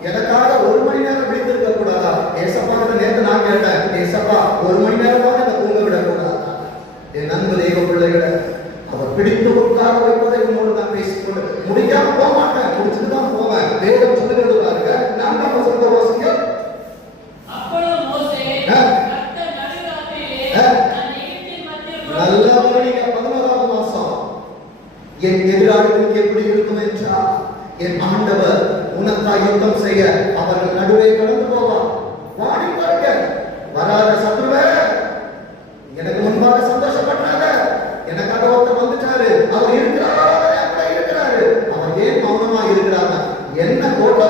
எனக்காக 1 மணி நேரம் விழித்திருக்க கூடாதா? ஏசப்பா நேற்று நான் கேட்டேன், ஏசப்பா 1 மணி நேரம் தான் இந்த தூங்க விடக்கூடாதா? என் அன்பு தெய்வ பிள்ளைகளை அவர் பிடித்து உட்கார வைப்பதை உங்களோடு நான் பேசிக்கொண்டு முடிக்காம போக மாட்டேன், முடிச்சுட்டு தான் போவேன். வேதம் சொல்லுகிறது பாருங்க. 4ஆம் வசனத்தை வாசிங்க. அப்பொழுது மோசே கர்த்தர் நடுராத்திரியிலே தன் எகிப்தின் மத்தியில் நல்லா கவனிங்க. 11வது மாசம் என் எதிராளிகளுக்கு எப்படி இருக்கும் என்றால் என் ஆண்டவர் உனக்காய் யுத்தம் செய்ய அவர்கள் நடுவே கடந்து போவார். வாடி பாருங்க. வராத சத்துருவே, எனக்கு முன்பாக சந்தோஷப்பட்டாங்க. எனக்காக ஒருத்தர் வந்துட்டாரு, அவர் இருக்கிறாரு. அவர் ஏன் மௌனமா இருக்கிறாங்க? என்ன கோட்டை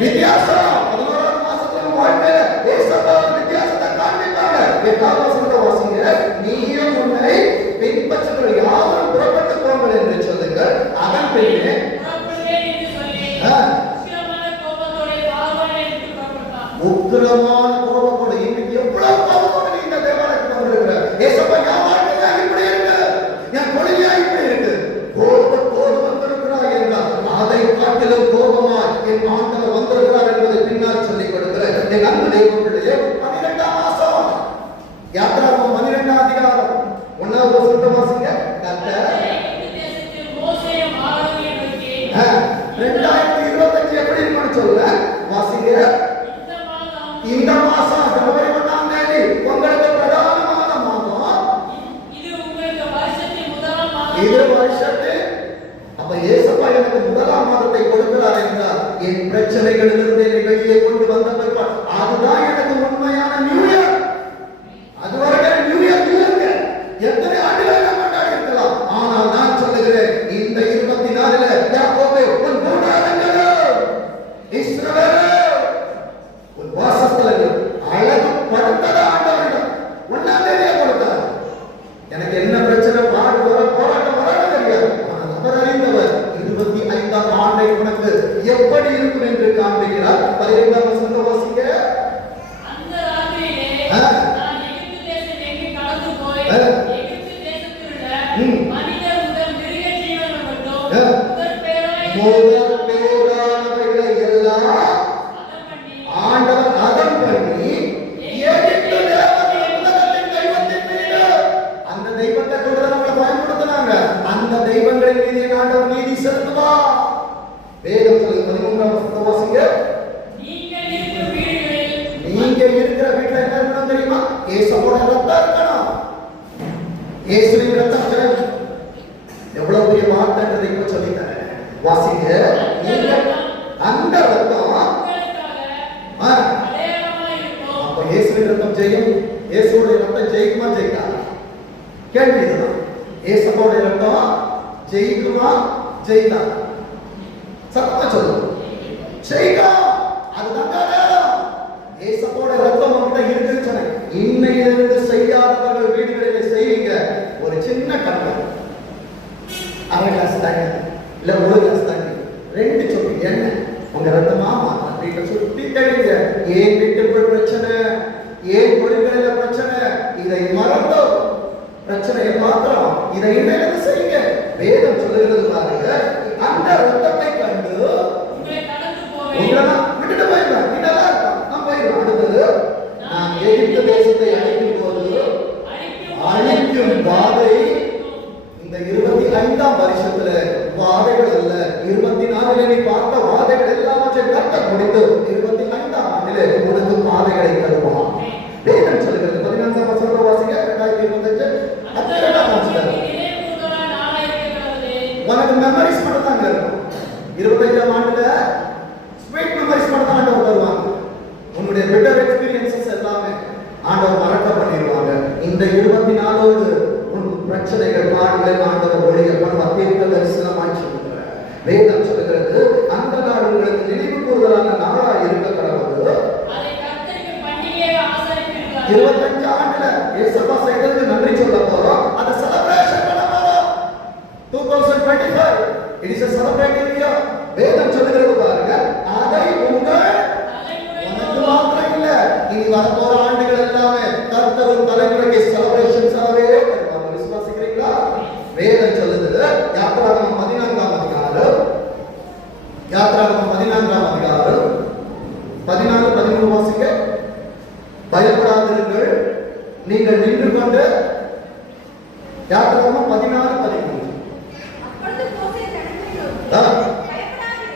வித்தியாசம் 11வது மாசத்துல வாழ்க்கையில ஏசப்பா வித்தியாசத்தை காண்பிப்பாங்க. 8வது வசனத்தை வாசிங்க. நீயும் உன்னை பின்பற்றுகிற யாரும் புறப்பட்டு போங்கள் என்று சொல்லுங்கள். அதன் பின்னே உக்கிரமான கோபத்தோட இன்னைக்கு எவ்வளவு கோபத்தோட நீ இந்த தேவாலயத்துக்கு வந்திருக்கிற. ஏசப்பா என் வாழ்க்கையா இப்படி இருக்கு, என் கொள்கையா இப்படி இருக்கு, கோபத்தோடு வந்திருக்கிறாய் என்றால் அதை காட்டிலும் கோபமாய் என் ஆண்டவர் வந்திருக்கிறார் என்பதை பின்னால் சொல்லிக் கொடுக்கிறேன். என் அன்பு தெய்வங்களுடைய 12ஆம் மாசம் யாத்திராகமம் 12ஆம் அதிகாரம் 1வது வசனத்தை வாசிங்க. கர்த்தர் 2025 எப்படி இருக்குன்னு சொல்லுங்க. வாசிங்க. இந்த மாசம் ஜனவரி 1ஆம் தேதி உங்களுக்கு பிரதானமான மாதம். இது வருஷத்து அப்ப ஏசப்பா எனக்கு முதலாம் மாதத்தை கொடுக்கிறார் என்றால் என் பிரச்சனைகளிலிருந்து என்னை வெளியே கொண்டு வந்த பிற்பாடு அதுதான் எனக்கு உண்மையான நியூ இயர். அதுவரைக்கும் நியூ இயர் இல்லைங்க. எத்தனை ஆண்டுகள் கொண்டாடி இருக்கலாம். ஆனால் நான் சொல்லுகிறேன் இந்த 24ல யாக்கோபே உன் கூடாரங்களே, இஸ்ரவேலே உன் வாசஸ்தலங்கள் அழகு படுத்தத ஆண்டவரிடம் 1ஆம் தேதியே கொடுத்தார். எனக்கு என்ன பிரச்சனை பாடு வர போராட்டம் வராது தெரியாது. ஆனால் அவர் அறிந்தவர் 25ஆம் ஆண்டை உனக்கு எப்படி இருக்கும் என்று காண்பிக்கிறார். 15ஆம் வசனத்தை வாசிங்க. அந்த ராத்திரியிலே நான் எகிப்து தேசம் எங்கே கடந்து போய் எகிப்து தேசத்தில் உள்ள மனிதர் முதல் மிருக ஜீவன்கள் மட்டும் முதற் பேரானவைகளை எல்லாம் ஆண்டவர் அதம் பண்ணி எகிப்து தேவர்கள் உலகத்தின் தெய்வத்தின் மீது அந்த தெய்வத்தை கொண்டு நம்மளை பயன்படுத்தினாங்க. அந்த தெய்வங்களின் மீது என் ஆண்டவர் நீதி செலுத்துவார். வேதம் சொல்லுங்க. 13ஆம் வசனத்தை வாசிங்க. நீங்க இருக்கிற வீட்டுல என்ன இருக்கணும் தெரியுமா? இயேசுவோட ரத்தம் இருக்கணும். இயேசுவின் ரத்தம் எவ்வளவு பெரிய வார்த்தைன்றதை இப்ப சொல்லித்தரேன். வாசிங்க. அந்த ரத்தம் அப்ப இயேசுவின் ரத்தம் ஜெயம். இயேசுவோட ரத்தம் ஜெயிக்குமா ஜெயிக்காதா? கேள்வி இதுதான். இயேசுவோட ரத்தம் ஜெயிக்குமா ஜெயிக்காதா? சத்தமா சொல்லுங்க. ஜெயிக்கும். அதுதான் காரணம். இயேசுவோட ரத்தம் உங்ககிட்ட இருக்குன்னு சொன்னேன். இன்னையிலிருந்து செய்யாதவர்கள் வீடுகளில் செய்யுங்க. ஒரு சின்ன கண்ணு, அரை கிளாஸ் தண்ணி இல்ல 1 கிளாஸ் தண்ணி, 2 சொட்டு எண்ணெய் உங்க ரத்தமா மாற்ற வீட்டை சுத்தி தெளிங்க. ஏன் வீட்டுக்குள் பிரச்சனை, ஏன் கொள்கையில பிரச்சனை, இதை மறந்தோம். பிரச்சனையை மாத்திரம் இதை இணைந்து செய்யுங்க. வேதம் சொல்லுகிறது பாருங்க. அந்த ரத்தத்தை கண்டு உங்களை விட்டுட்டு போயிடலாம். நான் போயிடலாம். அடுத்தது நான் எகிப்து தேசத்தை அழிக்கும் போது அழிக்கும் வாதை இந்த 25ஆம் வருஷத்துல வாதைகள் அல்ல, 24ல நீ பார்த்த வாதைகள் எல்லாவற்றையும் கர்த்தர் முடித்து 25ஆம் ஆண்டிலே உனக்கு பாதைகளை தருவான். வேதம் சொல்லுகிறது. 14ஆம் வசனத்தை வாசிங்க. 2025 உனக்கு மெமரிஸ் மட்டும் தாங்க இருக்கும். 25ஆம் ஆண்டுல ஸ்வீட் மெமரிஸ் மட்டும் தான் ஆண்டவர் தருவாங்க. உன்னுடைய பெட்டர் எக்ஸ்பீரியன்சஸ் எல்லாமே ஆண்டவர் மறக்க பண்ணிடுவாங்க. இந்த 24ஓடு உன் பிரச்சனைகள் பாடுகளை ஆண்டவர் ஒழிய தீர்க்க தரிசனமாய் சொல்லுகிறார். வேதம் சொல்லுகிறது அந்த நாள் உங்களுக்கு நினைவு கூறுதலான நாளா இருக்க கடவுள் 25 ஆண்டுல ஏசப்பா செய்ததுக்கு நன்றி சொல்ல போறோம். அதை செலிப்ரேஷன் பண்ண போறோம். 2025 it is a celebrating year. வேதம் சொல்லுகிறது பாருங்க. அதை உங்கள் உனக்கு மாத்திரம் இல்ல, இனி வரப்போற ஆண்டுகள் எல்லாமே கர்த்தரும் தலைமுறைக்கு செலிப்ரேஷன்ஸாவே பண்ணுவாங்க. விசுவாசிக்கிறீங்களா? வேதம் சொல்லுது. யாத்திராகமம் 14ஆம் அதிகாரம் 14 13 வாசிங்க. பயப்படாதிருங்கள், நீங்கள் நின்று கொண்டு. யாத்திராகமம் 14 13.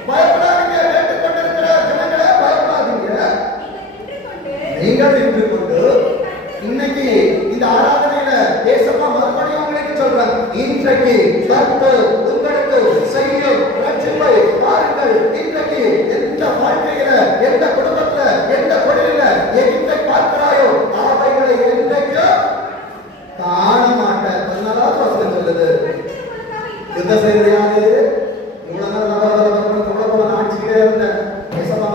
பயப்படாதீங்க, கேட்டுக்கொண்டிருக்கிற ஜனங்களே பயப்படாதீங்க, நீங்கள் நின்று கொண்டு. இன்னைக்கு இந்த ஆராதனையில ஏசப்பா மறுபடியும் உங்களுக்கு சொல்றாங்க. இன்றைக்கு கர்த்தர் உங்களுக்கு செய்யும் ரட்சிப்பை பாருங்கள். இன்றைக்கு எந்த வாழ்க்கையில, எந்த குடும்பத்துல, எந்த தொழில எதை பார்க்கிறாயோ அவைகளை என்றைக்கு காண மாட்டேன். 14வது வசனம் சொல்லுது. யுத்தம் செய்வது யாரு? இவ்வளவு நேரம் ஆட்சிக்கிட்டே இருந்த ஏசப்பா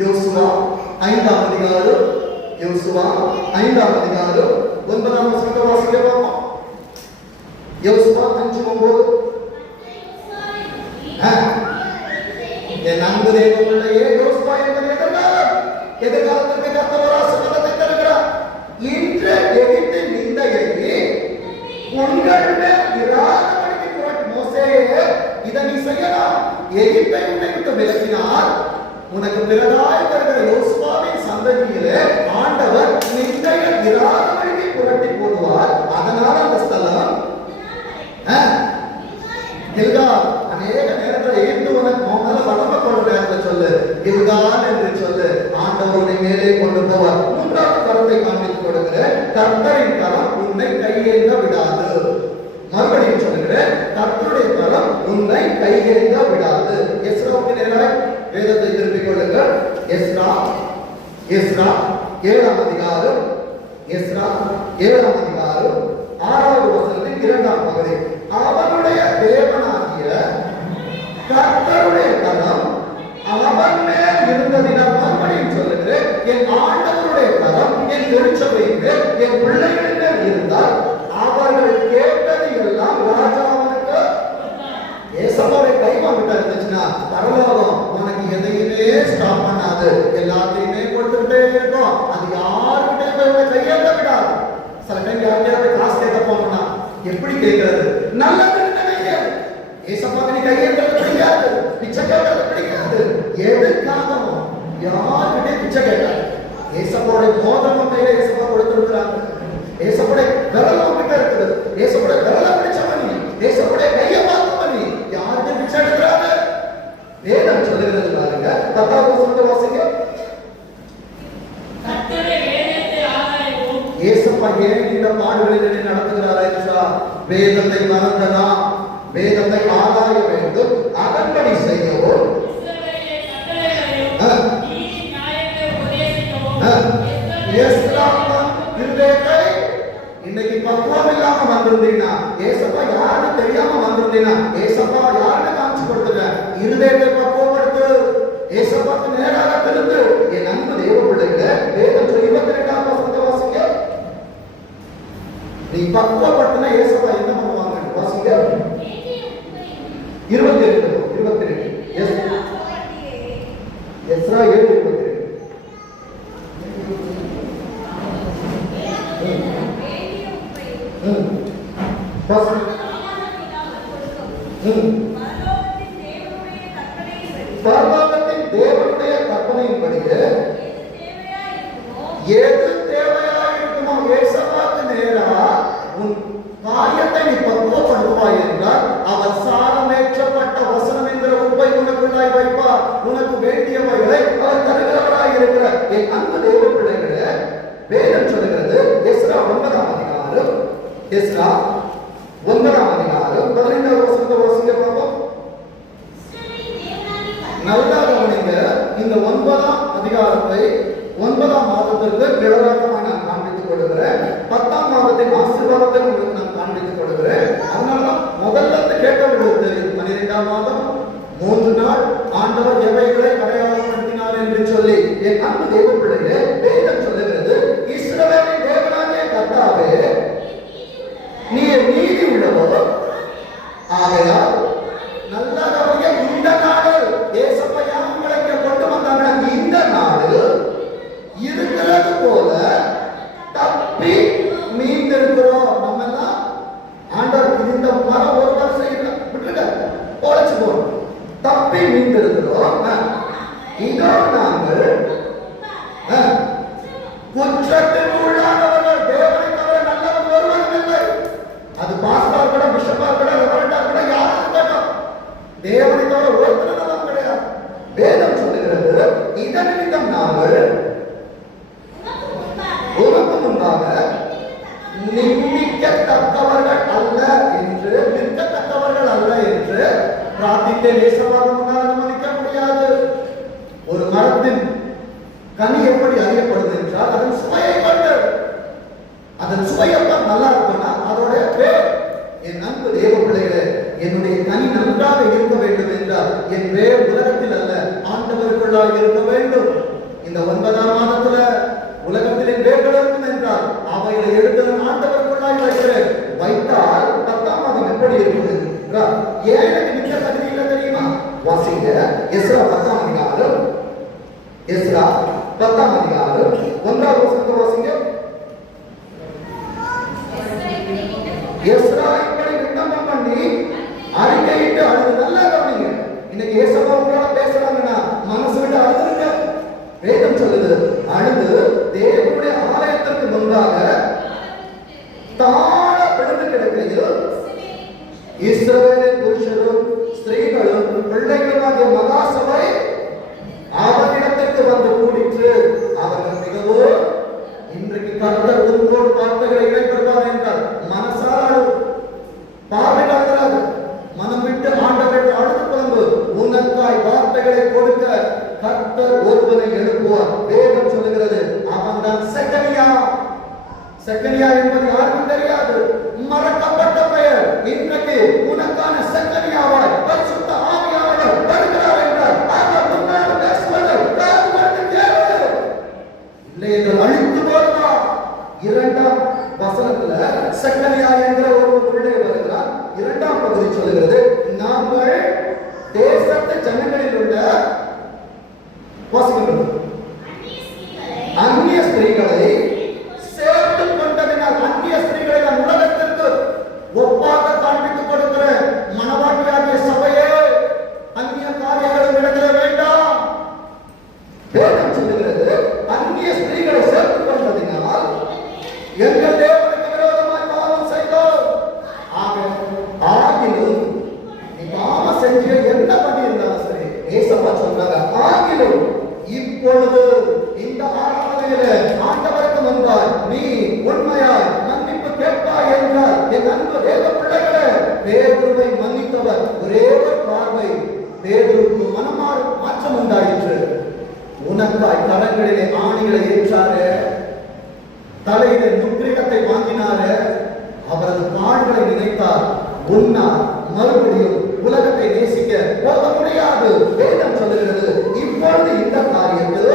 யோசுவா 5ஆம் அதிகாரம், யோசுவா 5ஆம் அதிகாரம் 9ஆம் வசனத்தை வாசிக்க பார்ப்போம். யோசுவா 5:9. என் அன்பு தேவ பிள்ளையே, யோசுவா என்பது எதிர்காலம். எதிர்காலத்திற்கு கர்த்தர் ஒரு ஆசீர்வாதத்தை தருகிறார். இன்று எகிப்தின் நிந்தையை உங்கள் மேல் இராதபடிக்கு புரட்டு. மோசேயே, இதை நீ செய்யலாம். எகிப்தை உன்னை விட்டு விலக்கினால் உனக்கு பிறகாய் வருகிற யோசுவாவின் சந்ததியிலே ஆண்டவர் நிந்தையில் இராதபடிக்கு புரட்டி போடுவார். அதனால் அந்த ஸ்தலம் கில்கால். அநேக நேரத்தில் எகிப்து உனக்கு மேல வளர்ந்து கொண்ட நேரத்தில் சொல்லு கில்கால் என்று சொல்லு. ஆண்டவருடைய மேலே கொண்டு போவார். 3வது கரத்தை காண்பித்து கொடுக்கிற கர்த்தரின் கரம் உன்னை கையேந்த விடாது. மறுபடியும் சொல்லுகிறேன், கர்த்தருடைய கரம் உன்னை கையேந்த விடாது. எஸ்ராவுக்கு நேராக வேதத்தை திருப்பிக் கொள்ளுங்கள். எஸ்ரா 7ஆம் அதிகாரம், எஸ்ரா 7ஆம் அதிகாரம் 6வது வசனத்தின் 2ஆம் பகுதி. அவனுடைய தேவனாகிய கர்த்தருடைய கரம் அவன் மேல் இருந்ததினால். மறுபடியும் சொல்லுகிறேன், என் ஆண்டவருடைய கரம் என் திருச்சபையின் மேல் என் பிள்ளைகளின் மேல் இருந்தால் அவர்கள் கேட்டது எல்லாம் ராஜாவுக்கு ஏசப்பாவுடைய கை வாங்கிட்டா இருந்துச்சுன்னா பரலோகம் உனக்கு எதையுமே ஸ்டாப் பண்ணாது, எல்லாத்தையுமே கொடுத்துட்டே இருக்கும். அது யாருக்கிட்டே போய் கையேற்ற விடாது. சில டைம் யாருக்கிட்ட காசு கேட்க போனோம்னா எப்படி கேட்கிறது? நல்லது ஏசப்பாவுக்கு நீ கையேற்றது பிடிக்காது, பிச்சை கேட்கறது பிடிக்காது. எதுக்காகவும் யாருக்கிட்டே பிச்சை கேட்காது. ஏசப்பாவுடைய மோதிரம் கையில ஏசப்பா கொடுத்துருக்கிறாங்க. ஏசப்படைய விரலம் கிட்ட இருக்குது. ஏசப்படைய விரலம் பிடிச்ச பண்ணி, ஏசப்படைய கையை பார்த்து பண்ணி யாருக்கு பிச்சை எடுக்கிறாங்க? வேதம் சொல்லுகிறது பாருங்க. 10வது வசனத்தை வாசிங்க. ஏசப்பா ஏன் இந்த பாடுகளில் நடத்துகிறாரா என்றால் வேதத்தை மறந்தனா, வேதத்தை ஆராய வேண்டும், அதன்படி செய்யவும் இன்னைக்கு பக்குவம் இல்லாம வந்திருந்தீங்கன்னா, ஏசப்பா யாருன்னு தெரியாம வந்திருந்தீங்கன்னா, ஏசப்பா யாருன்னு காமிச்சு கொடுத்துங்க. இருதயத்தை பக்குவப்படுத்து, ஏசப்பாக்கு நேராக திருந்து. என் அன்பு தேவ பிள்ளைகளே, வேதம் 22ஆம் வசனத்தை வாசிங்க. நீ பக்குவப்படுத்தினா ஏசப்பா என்ன பண்ணுவாங்க வாசிங்க. 22 எஸ்ரா 7:22. பரலோகத்தின் தேவனுடைய கற்பனையின்படியே எது தேவையா இருக்குமோ ஏசப்பாக்கு நேரா உன் காரியத்தை நீ பக்குவப்படுத்துவாய் என்றால் அவர் சாரமேற்றப்பட்ட வசனம் என்கிற உப்பை உனக்குள்ளாய் வைப்பார். உனக்கு வேண்டியவைகளை அவர் தருகிறவராய் இருக்கிறார். என் அன்பு தேவ பிள்ளைகளே, வேதம் சொல்லுகிறது எஸ்ரா 9ஆம் அதிகாரம், எஸ்ரா 9ஆம் அதிகாரம் 15வது வசனத்தை வாசிக்க பார்ப்போம். நல்லா கவனிங்க. இந்த 9ஆம் அதிகாரத்தை 9ஆம் மாதத்திற்கு விளக்கமாக நான் காண்பித்துக் கொடுக்கிறேன். 10ஆம் மாதத்தின் ஆசீர்வாதத்தை உங்களுக்கு நான் காண்பித்துக் கொடுக்கிறேன். அதனாலதான் முதல்ல கேட்டவர்களுக்கு தெரியும் 12ஆம் மாதம் 3 நாள் ஆண்டவர் எவைகளை அடையாளப்படுத்தினார் என்று சொல்லி. என் அன்பு தேவ பிள்ளைகளே, வேதம் சொல்லுகிறது இஸ்ரவேலின் தேவனாகிய கர்த்தாவே நீ நீதி உள்ளவர். ஆகையால் நல்லா கவனிங்க. இந்த நாளில் ஏசப்பா உங்களை இங்க கொண்டு வந்தாங்க. இந்த நாளில் இருக்கிறது போல தப்பி மீந்திருக்கிறோம். நம்ம எல்லாம் ஆண்டவர் இந்த மரம் ஒரு வருஷம் விட்டுருக்க பொழைச்சு போறோம். தப்பி மீந்திருக்கிறோம். இதோ நாங்கள் குற்றத்தில் உள்ளானவர்கள். தேவனை தவிர நல்லவன் ஒருவரும் இல்லை. அது பாஸ்டா இருக்கட்டும், பிஷப்பா இருக்கட்டும், ரெவரண்டா இருக்கட்டும், யாரும் இருக்கட்டும், தேவனை தவிர ஒருத்தர் நல்லவன் கிடையாது. வேதம் சொல்லுகிறது இதன் நிமித்தம் நாங்கள் உனக்கு முன்பாக நிந்திக்கத்தக்கவர்கள் அல்ல என்று, நிற்கத்தக்கவர்கள் அல்ல என்று பிரார்த்தித்தே. நேசமாக முன்னால் அனுமதிக்க முடியாது. ஒரு மரத்தின் கனி எப்படி அறியப்படுது என்றால் அதன் சுவையை கொண்டு. அதன் சுவையெல்லாம் நல்லா இருக்கும்னா அதோட பேர். என் அன்பு தேவ பிள்ளைகளே, என்னுடைய கனி நன்றாக இருக்க வேண்டும் என்றால் என் வேர் உலகத்தில் அல்ல ஆண்டவருக்குள்ளாக இருக்க வேண்டும். இந்த 9ஆம் மாதத்துல உலகத்திலே வேர்கள் இருக்கும் என்றால் அவைகளை எடுத்து ஆண்டவருக்குள்ளாய் வைக்கிறேன். வைத்தால் 10ஆம் மாதம் எப்படி இருக்குது? ஏன் எனக்கு நிற்க தகுதி இல்லை தெரியுமா? வாசிங்க எஸ்ரா 10ஆம் அதிகாரம். எஸ்ரா 10ஆம் அதிகாரம் 1வது வசனத்தை வாசிங்க. எஸ்ரா இப்படி விண்ணப்பம் பண்ணி அறிக்கையிட்டு அழுது. நல்லா கவனிங்க. இன்னைக்கு ஏசப்பா உங்களோட பேசுறாங்கன்னா மனசு விட்டு அழுதுருங்க. வேதம் சொல்லுது அழுது தேவனுடைய ஆலயத்திற்கு முன்பாக தாழ விழுந்து கிடக்கையில் இஸ்ரவேலின் புருஷரும் ஸ்திரீகளும் பிள்ளைகளுமாகிய மகா சபை அவனிடத்திற்கு வந்து கூடிற்று. அவர்கள் மிகவும் இன்றைக்கு கர்த்தர் உங்களோடு வார்த்தைகளை இடைப்படுவார் என்றால் மனசார பார்வையாகிறார். மனம் விட்டு ஆண்டவரை அழுது கொண்டு உனக்காய் வார்த்தைகளை கொடுக்க கர்த்தர் ஒருவனை எழுப்புவார். வேதம் சொல்லுகிறது அவன் தான் செக்கனியா. செக்கனியா என்பது யாருக்கும் தெரியாது, மறக்கப்பட்ட பெயர். இன்றைக்கு உனக்கான செக்கனியாவாய் பரிசுத்த ஆவியானவர் வருகிறார் என்றார். அவர் முன்னாடி பேசுவது இல்லை என்றால் அழித்து போடுவா. 2ஆம் வசனத்துல செக்கனியா என்ற ஒரு உள்ளே வருகிறார். 2ஆம் பகுதி சொல்லுகிறது நாங்கள் தேசத்து ஜனங்களில் உள்ள அந்நிய ஸ்திரீகளை சேர்த்து கொண்டதினால் அந்நிய ஸ்திரீகளை நான் உலகத்திற்கு ஒப்பாக காண்பித்துக் கொடுக்கிற மனவாட்டியாகிய சபையே அந்நிய காரியங்களும் இடத்துல வேண்டாம். வேதம் சொல்லுகிறது அந்நிய ஸ்திரீகளை சேர்த்து கொண்டதினால் எங்கள் தேவனுக்கு விரோதமாய் பாவம் செய்தோம். ஆகிலும் நீ பாவம் செஞ்சு என்ன பண்ணியிருந்தாலும் சரி, ஏசப்பா சொல்றாங்க ஆகிலும் இப்பொழுது இந்த ஆராதனையில ஆண்டவருக்கு முன்பாய் நீ உண்மையாய் மன்னிப்பு கேட்பாய் என்றால் என் அன்பு தேவ பிள்ளைகளே, பேதுருவை மன்னித்தவர் ஒரே ஒரு பார்வை பேதுருக்கு மாற்றம் உண்டாயிற்று. உனக்காய் கரங்களிலே ஆணிகளை ஏற்றாரு, தலையிலே முக்கிரத்தை வாங்கினாரு, அவரது கால்களை நினைத்தார். உன்னார் மறுபடியும் உலகத்தை நேசிக்க போக முடியாது. வேதம் சொல்லுகிறது இப்பொழுது இந்த காரியத்தில்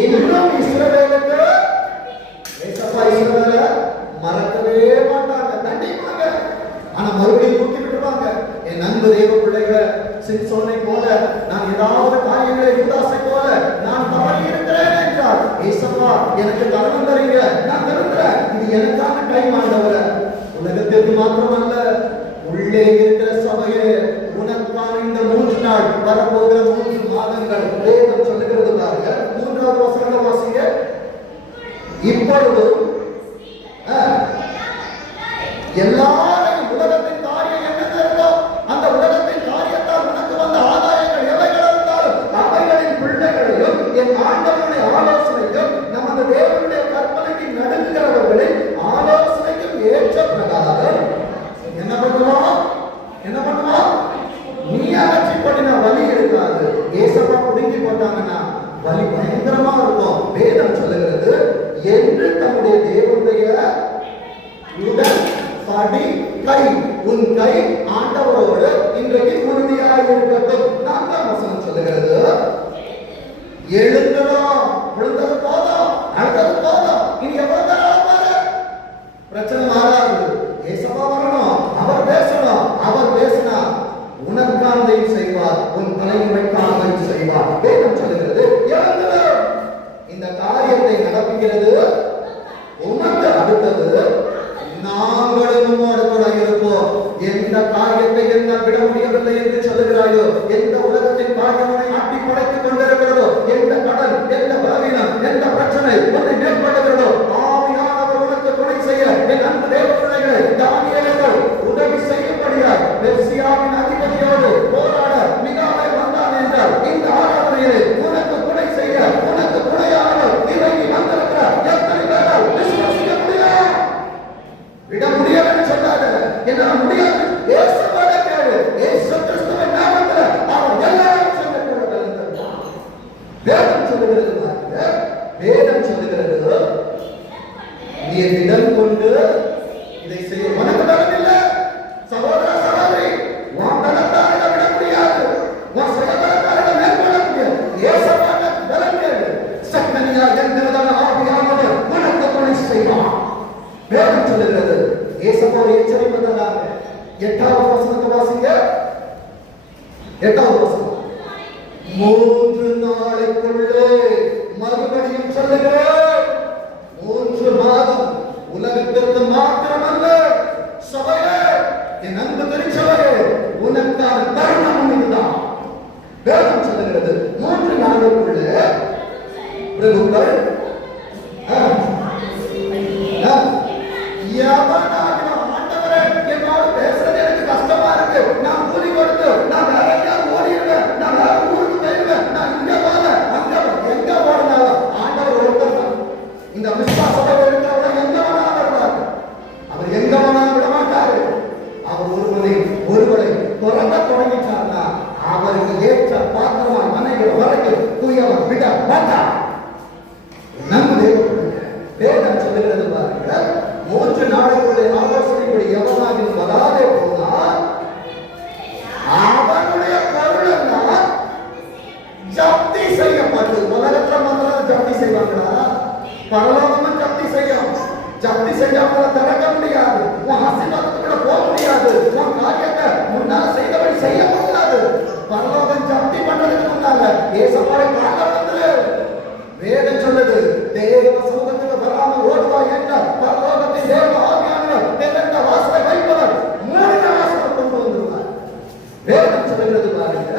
இன்னும் இஸ்ரவேலுக்கு ஏசப்பா இஸ்ரவேலை மறக்கவே மாட்டாங்க, தண்டிப்பாங்க. ஆனா மறுபடியும் தூக்கி விட்டுருவாங்க. என் நண்பு தேவ பிள்ளைகளை சிம்சோனை போல நான் ஏதாவது காரியங்களை யூதாசை போல நான் தவறி இருக்கிறேன் என்றால் ஏசப்பா எனக்கு தருணம் தரீங்க, நான் தருகிறேன். இது எனக்கான டைம் ஆண்டவர. உலகத்திற்கு மாத்திரமல்ல, உள்ளே இருக்கிற சபையே உனக்கான இந்த 3 நாள் வரப்போகிற 3 மாதங்கள் வேதம் சொல்லுகிறது பாருங்க. 3வது வசனத்தை வாசிங்க. இப்பொழுது எல்லாரையும் உலகத்தின் காரியம் என்ன இருக்கோ அந்த உலகத்தின் காரியத்தால் உனக்கு வந்த ஆதாயங்கள் எவைகள் இருந்தாலும் அவைகளின் பிள்ளைகளையும் என் ஆண்டவருடைய ஆலோசனைக்கும் நமது தேவனுடைய கற்பனைக்கு நடுங்கிறவர்களின் ஆலோசனைக்கும் ஏற்ற பிரகாரம் என்ன பண்ணுவோம்? என்ன பண்ணுவோம்? நீ அகற்றி பண்ணின வலி இருக்காது. ஏசப்பா புடுங்கி போட்டாங்கன்னா வலி பயங்கரமா இருக்கும். வேதம் சொல்லுகிறது என்று தம்முடைய தேவனுடைய உடன் படி கை, உன் கை ஆண்டவரோடு இன்றைக்கு உறுதியாக இருக்கட்டும். 4ஆம் வசனம் சொல்லுகிறது எழுந்துடும். விழுந்தது போதும், அடுத்தது போதும், இனி எவ்வளவு பாரு பிரச்சனை மாறாது. ஏசப்பா வரணும், அவர் பேசணும். அவர் பேசினா உனக்கானதையும் செய்வார், உன் தலைமுறைக்கானதையும் செய்வார். வேதம் சொல்லுகிறது எழுந்துடும். இந்த காரியத்தை நடப்பிக்கிறது உனக்கு அடுத்தது நாங்களும் உம்மோடு கூட இருப்போம். எந்த காரியத்தை என்ன விட முடியவில்லை என்று சொல்லுகிறாயோ, எந்த உலகத்தின் காரியங்களை ஆட்டி படைத்துக் கொண்டிருக்கிறதோ, எந்த கடன், எந்த பலவீனம், எந்த பிரச்சனை உன்னை மேற்படுகிறதோ, ஆவியானவர் உனக்கு துணை செய்ய என் அன்பு தேவ பிள்ளைகளை தானியேலுக்கு உதவி செய்யும்படியாய் பெர்சியாவின் அதிபதியோடு போராட மிகாவேல் வந்தான் என்றால் இந்த ஆராதனையிலே உனக்கு துணை செய்ய உனக்கு துணையானவர் இறங்கி வந்திருக்கிறார். எத்தனை பேரால் விசுவாசிக்க முடியும்? விட முடியாது சொல்லாத. என்னால் முடியாது. இயேசுவோட கேளு. இயேசு கிறிஸ்துவின் நாமத்தில் அவர் எல்லாரும் சொல்லக்கூட வல்லவர். வேதம் சொல்லுகிறது பாருங்க. வேதம் சொல்லுகிறது நீ திடம் கொண்டு இதை செய்ய உனக்கு பலம் இல்லை. சகோதர சகோதரி, உன் பலத்தால் விட முடியாது, உன் சுயபலத்தால் மேற்கொள்ள முடியாது. இயேசுவோட பலம் கேளு. வேதம் சொல்லுகிறது. ஏசப்பா ஒரு எச்சரிக்கை தந்தாங்க. 8வது வசனத்தை வாசிங்க. 8வது வசனம். 3 நாளைக்குள்ளே மறுபடியும் சொல்லுகிறேன், 3 மாதம் உலகத்திற்கு மாத்திரமல்ல, சபையே, என் அன்பு தெரிச்சவரே, உனக்கான தருணம் இதுதான். வேதம் சொல்லுகிறது 3 நாளுக்குள்ளே பிரபுக்கள் ஆண்டவரே, என்னோட பேசுறது எனக்கு கஷ்டமா இருக்கு, நான் கூலி கொடுத்து நான் வேற எங்கேயாவது ஓடிடுவேன், நான் வேற ஊருக்கு போயிடுவேன், நான் இங்க போல அங்க எங்க ஓடினாலும் ஆண்டவர் ஒருத்தர் தான். இந்த விசுவாசத்தை இருக்கிறவங்க எங்க வேணாலும் வருவார். அவர் எங்க வேணாலும் விட மாட்டாரு. அவர் ஒருவரை தொடங்கிட்டார்னா அவருக்கு ஏற்ற பாத்திரமா மனைவிகள் வரைக்கும் தூயவர் விட மாட்டார். நம்ம வேதம் சொல்லுகிறது பாருங்க, 3 நாளுக்குள்ளே ஆலோசனைப்படி எவனாகிலும் வராதே போனால் அவனுடைய பொருள் ஜப்தி செய்யப்பட்டு, உலகத்துல மாத்திரம் ஜப்தி செய்வாங்களா? பரலோகமும் ஜப்தி செய்யும். ஜப்தி செஞ்சால திறக்க முடியாது, உன் ஆசீர்வாதத்துக்குள்ள போக முடியாது, உன் காரியத்தை முன்னால் செய்தபடி செய்ய முடியாது. பரலோகம் ஜப்தி பண்றதுக்கு முன்னால ஏசப்பாவை காக்க வந்துரு. வேதம் சொல்லுது, தேவ சமூகத்துக்கு வராமல் ஓடுவாய் என்றால் பரலோகத்தின் தேவ ஆவியானவர் திறந்த வாசலை வைப்பவர் மூடின வாசலை கொண்டு வந்துருவார். வேதம் சொல்லுகிறது பாருங்க,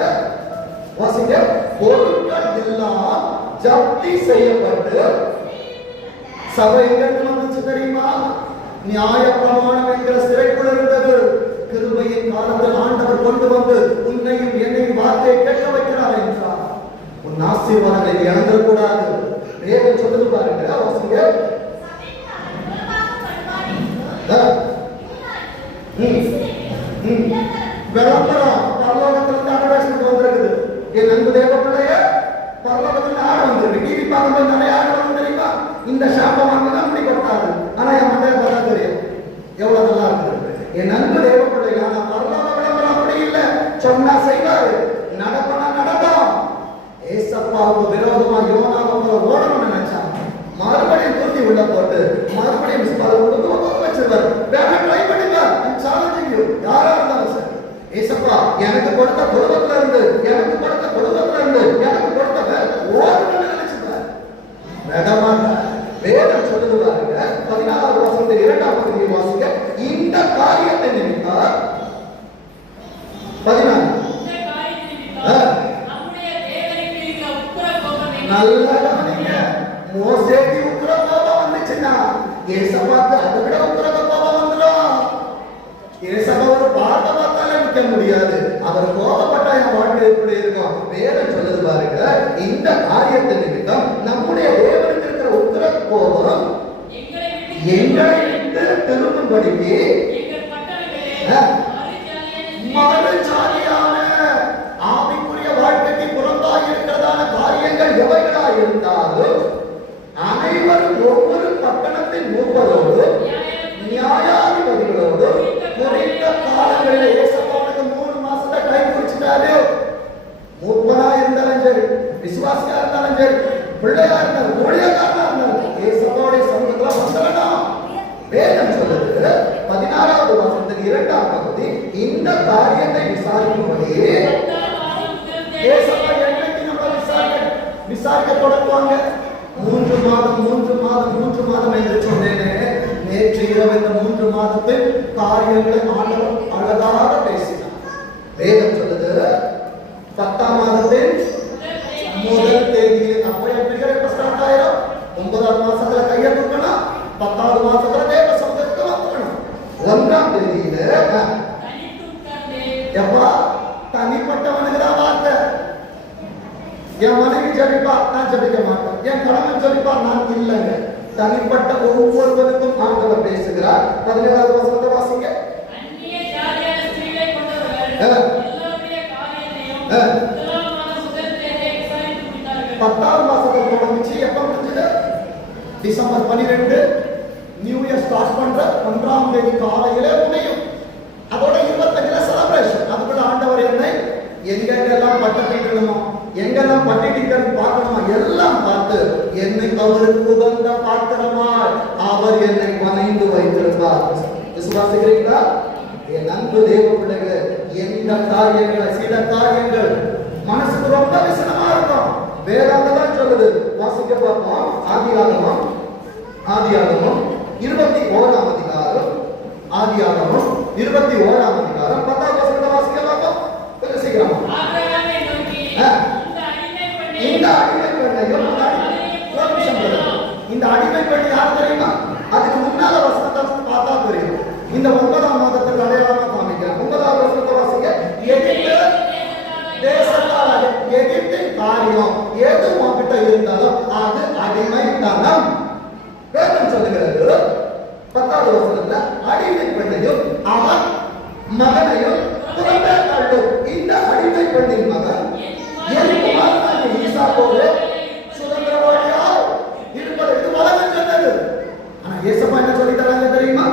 வாசிங்க. பொருட்கள் எல்லாம் ஜப்தி செய்யப்பட்டு சபை எங்கிருந்து வந்துச்சு தெரியுமா? நியாய பிரமாணம் என்கிற சிறைக்குள் இருந்தது. கிருபையின் காலத்தில் ஆண்டவர் கொண்டு வந்து உன்னையும் என்னையும் வார்த்தையை கேட்க வைக்கிறார் என்றார். உன் ஆசீர்வாதங்களை இழந்துடக்கூடாது. வேதம் சொல்லுது பாருங்க, வாசிங்க. விளம்பரம் பரலோகத்திலிருந்து அட்வர்டைஸ்மெண்ட் வந்திருக்குது. என் அன்பு தேவ பிள்ளைய, பரலோகத்தில் ஆடு வந்திருக்கு. டிவி பார்க்கும்போது நிறைய ஆடு வந்து தெரியுமா? இந்த ஷாம்பை வாங்கினா அப்படி கொட்டாது, ஆனா என் மண்டைய பார்த்தா தெரியும் எவ்வளவு நல்லா இருக்கு. என் அன்பு தேவ பிள்ளைங்க, ஆனா பரலோக விளம்பரம் அப்படி இல்லை. சொன்னா செய்வாரு, நடப்பனா நடக்கும். ஏசப்பாவுக்கு விரோதமா யோனாவை ஓடணும்னு நினைச்சா மறுபடியும் தூக்கி உள்ள போட்டு மறுபடியும் வச்சிருவார். வேணா ட்ரை பண்ணுங்க, சேலஞ்சிங் யூ, யாரா இருந்தாலும் சரி. ஏசப்பா எனக்கு கொடுத்த குடும்பத்துல இருந்து, எனக்கு கொடுத்த குடும்பத்துல இருந்து, எனக்கு கொடுத்த ஓடணும்னு நினைச்சுப்பார். வேதம் சொல்லுது பாருங்க, 14வது வசனத்தில் 2ஆம் பகுதியை வாசிங்க. இந்த காரியத்தை நிமித்தம் 14 நல்லா கவனிங்க. மோசேக்கு உக்கிர கோபம் வந்துச்சுன்னா ஏசப்பாக்கு அதை விட உக்கிர கோபம் வந்துடும். ஏசப்பா ஒரு பாட்டை பார்த்தாலே நிற்க முடியாது. அவர் கோபப்பட்டா என் வாழ்க்கை எப்படி இருக்கும்? வேதம் சொல்லுது பாருங்க, இந்த காரியத்தை நிமித்தம் நம்முடைய தேவனுக்கு இருக்கிற உக்கிர கோபம் எங்களை விட்டு திரும்பும்படிக்கு மறுஜாதியான ஆவிக்குரிய வாழ்க்கைக்கு புறம்பாக இருக்கிறதான காரியங்கள் எவைகளா இருந்தாலும் அனைவரும் ஒவ்வொரு பட்டணத்தின் மூப்பரோடு நியாயாதிபதிகளோடு குறித்த காலங்களில் ஏசப்பாவுக்கு 3 மாசத்தை கை குறிச்சிட்டாரு. மூப்பனா இருந்தாலும் சரி, விசுவாசியா இருந்தாலும் சரி, பிள்ளையா இருந்தாலும் ஊழியக்காரனா இருந்தாலும் ஏசப்பாவுடைய சமூகத்துல வந்துடணும். வேதம் சொல்லுது 16வது வசனத்தின் 2ஆம் பகுதி, இந்த காரியத்தை விசாரிக்கும்படி ஏசப்பா என்னைக்கு நம்ம விசாரிக்க தொடங்குவாங்க? 3 மாதம் என்று சொன்னேனே. நேற்று இரவு இந்த 3 மாதத்தில் காரியங்களை ஆண்டவர் அழகாக பேசினார். வேதம் சொல்லுது 10ஆம் மாதத்தின் முதல் தேதியில் அப்ப எப்ப ஸ்டார்ட் ஆயிரும்? 9ஆவது மாசத்துல கையை தூக்கணும், 10ஆவது மாசத்துல தேவ சமூகத்துக்கு வந்துடணும். 1ஆம் தேதியில எப்பா தனிப்பட்டவனுக்கு தான் வார்த்தை. என் மனைவி ஜபிப்பா, நான் ஜபிக்க மாட்டேன். என் கணவன் ஜபிப்பா, நான் இல்லைங்க. தனிப்பட்ட ஒவ்வொருவருக்கும் ஆண்டவர் பேசுகிறார். 17வது வசனத்தை வாசிங்க. 10ஆவது மாசத்துல தொடங்கிச்சு. எப்ப முடிஞ்சது? டிசம்பர் 12 நியூ இயர் ஸ்டார்ட் பண்ற 1ஆம் தேதி காலையில முடியும். அதோட 25ல செலிப்ரேஷன். அதுக்குள்ள ஆண்டவர் என்னை எங்கெல்லாம் பட்டத்திடணுமோ, எங்கெல்லாம் பட்டிடிக்கணும் பார்க்கணுமா, எல்லாம் பார்த்து என்னை அவருக்கு உகந்த பாத்திரமாய் அவர் என்னை வணைந்து வைத்திருப்பார். விசுவாசிக்கிறீங்களா? என் அன்பு தேவ பிள்ளைகளே, எந்த காரியங்களை, சில காரியங்கள் மனசுக்கு ரொம்ப விசனமா இருக்கும். வேதாந்தம் தான் சொல்லுது. வாசிக்க பார்ப்போம். ஆதியாகமம் 21ஆம் அதிகாரம். ஆதியாகமம் 21ஆம் அதிகாரம் 10ஆம் வசனத்தை வாசிக்க பார்ப்போம். கொஞ்சம் சீக்கிரமா. இந்த அடிமை பெண்ணையும் இந்த அடிமை பெண் யார் தெரியுமா? அதுக்கு முன்னால வசனத்தை பார்த்தா தெரியும். இந்த 9ஆம் மாதத்துக்கு அடையாளமா காமிக்கிறேன். 9ஆம் வசனத்தை வாசிக்க. எகிப்து தேசத்தால் எகிப்தின் காரியம் எது உன்கிட்ட இருந்தாலும் அது அடிமைத்தனம். வேதம் சொல்லுகிறது 10ஆவது வசனத்துல அடிமை பெண்ணையும் அவன் மகனையும் புறம்பே தள்ளும். இந்த அடிமை பெண்ணின் மகன் என் குமாரனாகிய ஈசாக்கோடு சுதந்திரவாளியா இருப்பது. இது உலகம் சொன்னது. ஆனா இயேசப்பா என்ன சொல்லி தராங்க தெரியுமா?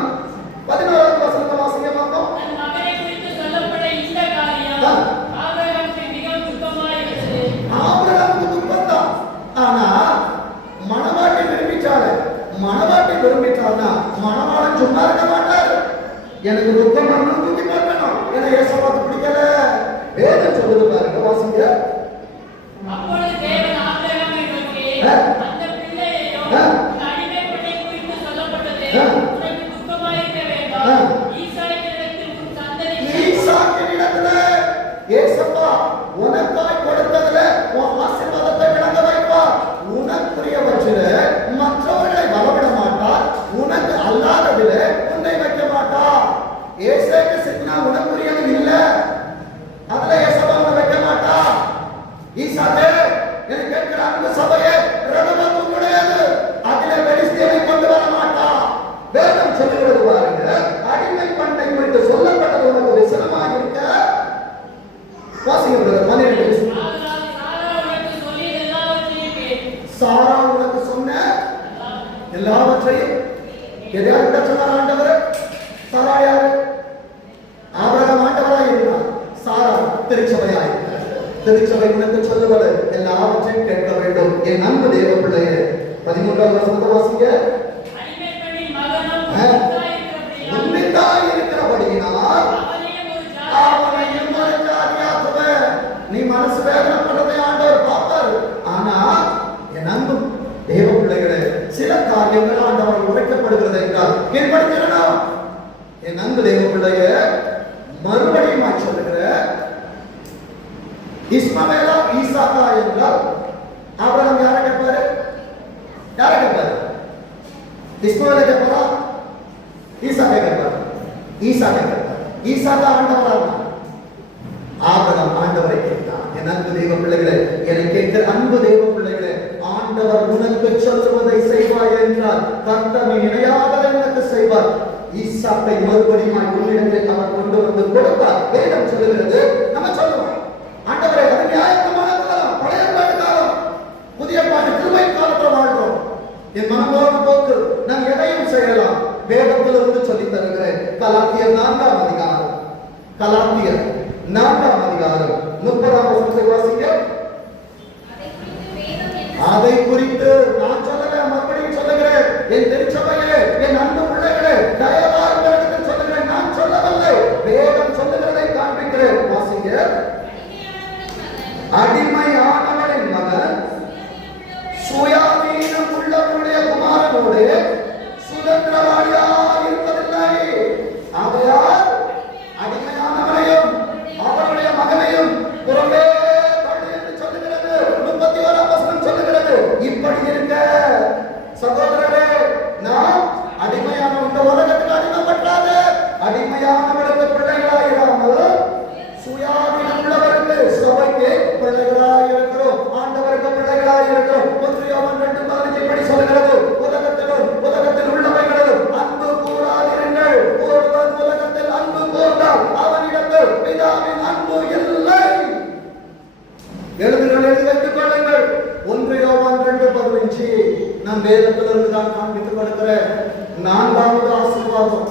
11ஆவது வசனத்தை வாசிக்க பார்ப்போம். ஆபிரகாமுக்கு துக்கம் தான். ஆனா மணவாட்டி விரும்பிச்சாருன்னா மணவாளன் சும்மா இருக்க மாட்டார். எனக்கு துக்கம் பண்ணணும், தூக்கி போட்டணும். ஏன்னா இயேசப்பாக்கு பிடிக்கல. வேதம் சொல்லுது பாருங்க, வாசிங்க. அப்பொழுது தேவன் ஆபிரகாமை நோக்கி, அந்த பிள்ளையையோ அந்த அடிமை பெண்ணை குறித்து சொல்லப்பட்டது உனக்கு துக்கமாயிருக்க வேண்டாம். ஈசாக்கினிடத்தில் உன் சந்ததிக்கு ஈசாக்கினிடத்துல இயேசப்பா உனக்காய் கொடுத்ததுல உன் ஆசீர்வாதத்தை விளங்க வைப்பார். உனக்குரியவற்றில மற்றவர்களை வரவிட மாட்டார். உனக்கு அல்லாததில உன்னை வைக்க மாட்டார். ஏசேக்கு சிக்னா உனக்குரியவன் இல்ல, அதுல ஏசப்பா வைக்க மாட்டா. ஈசாக்கே எனக்கு கேட்கிற அன்பு சபையே, ரகமத்து உடையது, அதில பெலிஸ்தியனை கொண்டு வர மாட்டா. வேதம் சொல்லுகிறது பாருங்க, அடிமை பெண்ணை குறித்து சொல்லப்பட்டது உனக்கு விசனமாக இருக்க. வாசிங்க 12. சாரா உனக்கு சொன்ன எல்லாவற்றையும் எதையாருக்கிட்ட சொன்னார் ஆண்டவர்? சாரா யாரு? ஆபிரகாம் ஆண்டவராய் இருந்தார். சாரா திருச்சபையாய் இருந்தார். திருச்சபை உனக்கு சொல்லுவது எல்லாவற்றையும் கேட்க வேண்டும். என் அன்பு தேவ பிள்ளையே, 13ஆம் வசனத்தை வாசிங்க. உன்னித்தாய் இருக்கிறபடியினால் அவனையும் ஒரு ஜாதியாக்குவேன். நீ மனசு வேதனைப்பட்டதை ஆண்டவர் பார்ப்பார். ஆனா என் அன்பு தேவ பிள்ளைகளே, சில காரியங்கள் ஆண்டவர் உரைக்கப்படுகிறது என்றால் கீழ்ப்படுத்திடணும். என் அன்பு தேவ பிள்ளையே, மறுபடியும் சொல்லுகிற இஸ்மவேலா ஈசாக்கா என்றால் ஆபிரகாம் யாரை கேட்பாரு? யாரை கேட்பாரு? இஸ்மவேலை கேட்பாரா? ஈசாக்கை கேட்பாரு? ஈசாக்கை கேட்பாரு. ஈசாக்கா ஆண்டவரா? ஆபிரகாம் ஆண்டவரை கேட்டார். என் அன்பு தெய்வ பிள்ளைகளே, என்னை கேட்கிற அன்பு தெய்வ பிள்ளைகளே, ஆண்டவர் உனக்கு சொல்லுவதை செய்வாய் என்றால் கர்த்தர் இணையாததை உனக்கு செய்வார். ஈசாக்கை மறுபடியும் உன்னிடத்தில் அவர் கொண்டு வந்து கொடுத்தார். வேதம் சொல்லுகிறது, நம்ம சொல்லுவோம் ஆண்டவரே அது நியாயமான காலம், பழைய ஏற்பாட்டு காலம், புதிய ஏற்பாட்டு கிருபை காலத்துல வாழ்றோம். என் மனமோடு போக்கு நான் எதையும் செய்யலாம். வேதத்திலிருந்து சொல்லி தருகிறேன். கலாத்தியர் 4ஆம் அதிகாரம், கலாத்தியர் 4ஆம் அதிகாரம் 30ஆம் வசனத்தை வாசிங்க. அதை குறித்து நான் சொல்லல, மறுபடியும் சொல்லுகிறேன். என் திருச்சபையே, என் அன்பு பிள்ளைகளே, தயவாக உங்களிடத்தில் சொல்லுகிறேன். நான் சொல்லவில்லை, வேதம் சொல்லுகிறதை காண்பிக்கிறேன். வாசிங்க. அடிமையானவனின் மகன் சுயாதீனம் உள்ளவனுடைய குமாரனோடு சுதந்திரவாளியாக இருப்பதில்லை. ஆகையால் அடிமையானவனையும் அவருடைய மகனையும் புறம்பே தள்ளு என்று சொல்லுகிறது. 31ஆம் வசனம் சொல்லுகிறது. இப்படி இருக்க சகோதரரே, நாம் அடிமையான இந்த உலகத்துக்கு அடிமைப்பட்டாத அடிமையானவருக்கு பிள்ளைகளாயிராமல் சுயாதீனம் உள்ளவருக்கு சபைக்கு பிள்ளைகளாய் இருக்கிறோம். ஆண்டவருக்கு பிள்ளைகளாய் இருக்கிறோம். 1 படி சொல்லுகிறது, உலகத்தில் உள்ளவைகளிலும் அன்பு கூறாதிருங்கள். ஒருவன் உலகத்தில் அன்பு கூர்ந்தால் அவனிடத்தில் பிதாவின் அன்பு இல்லை. எழுதி வைத்துக் கொள்ளுங்கள். 1 யோவான் 2:15 நான் வேதத்திலிருந்து தான் காண்பித்துக் கொடுக்கிறேன். 4வது ஆசீர்வாதம்.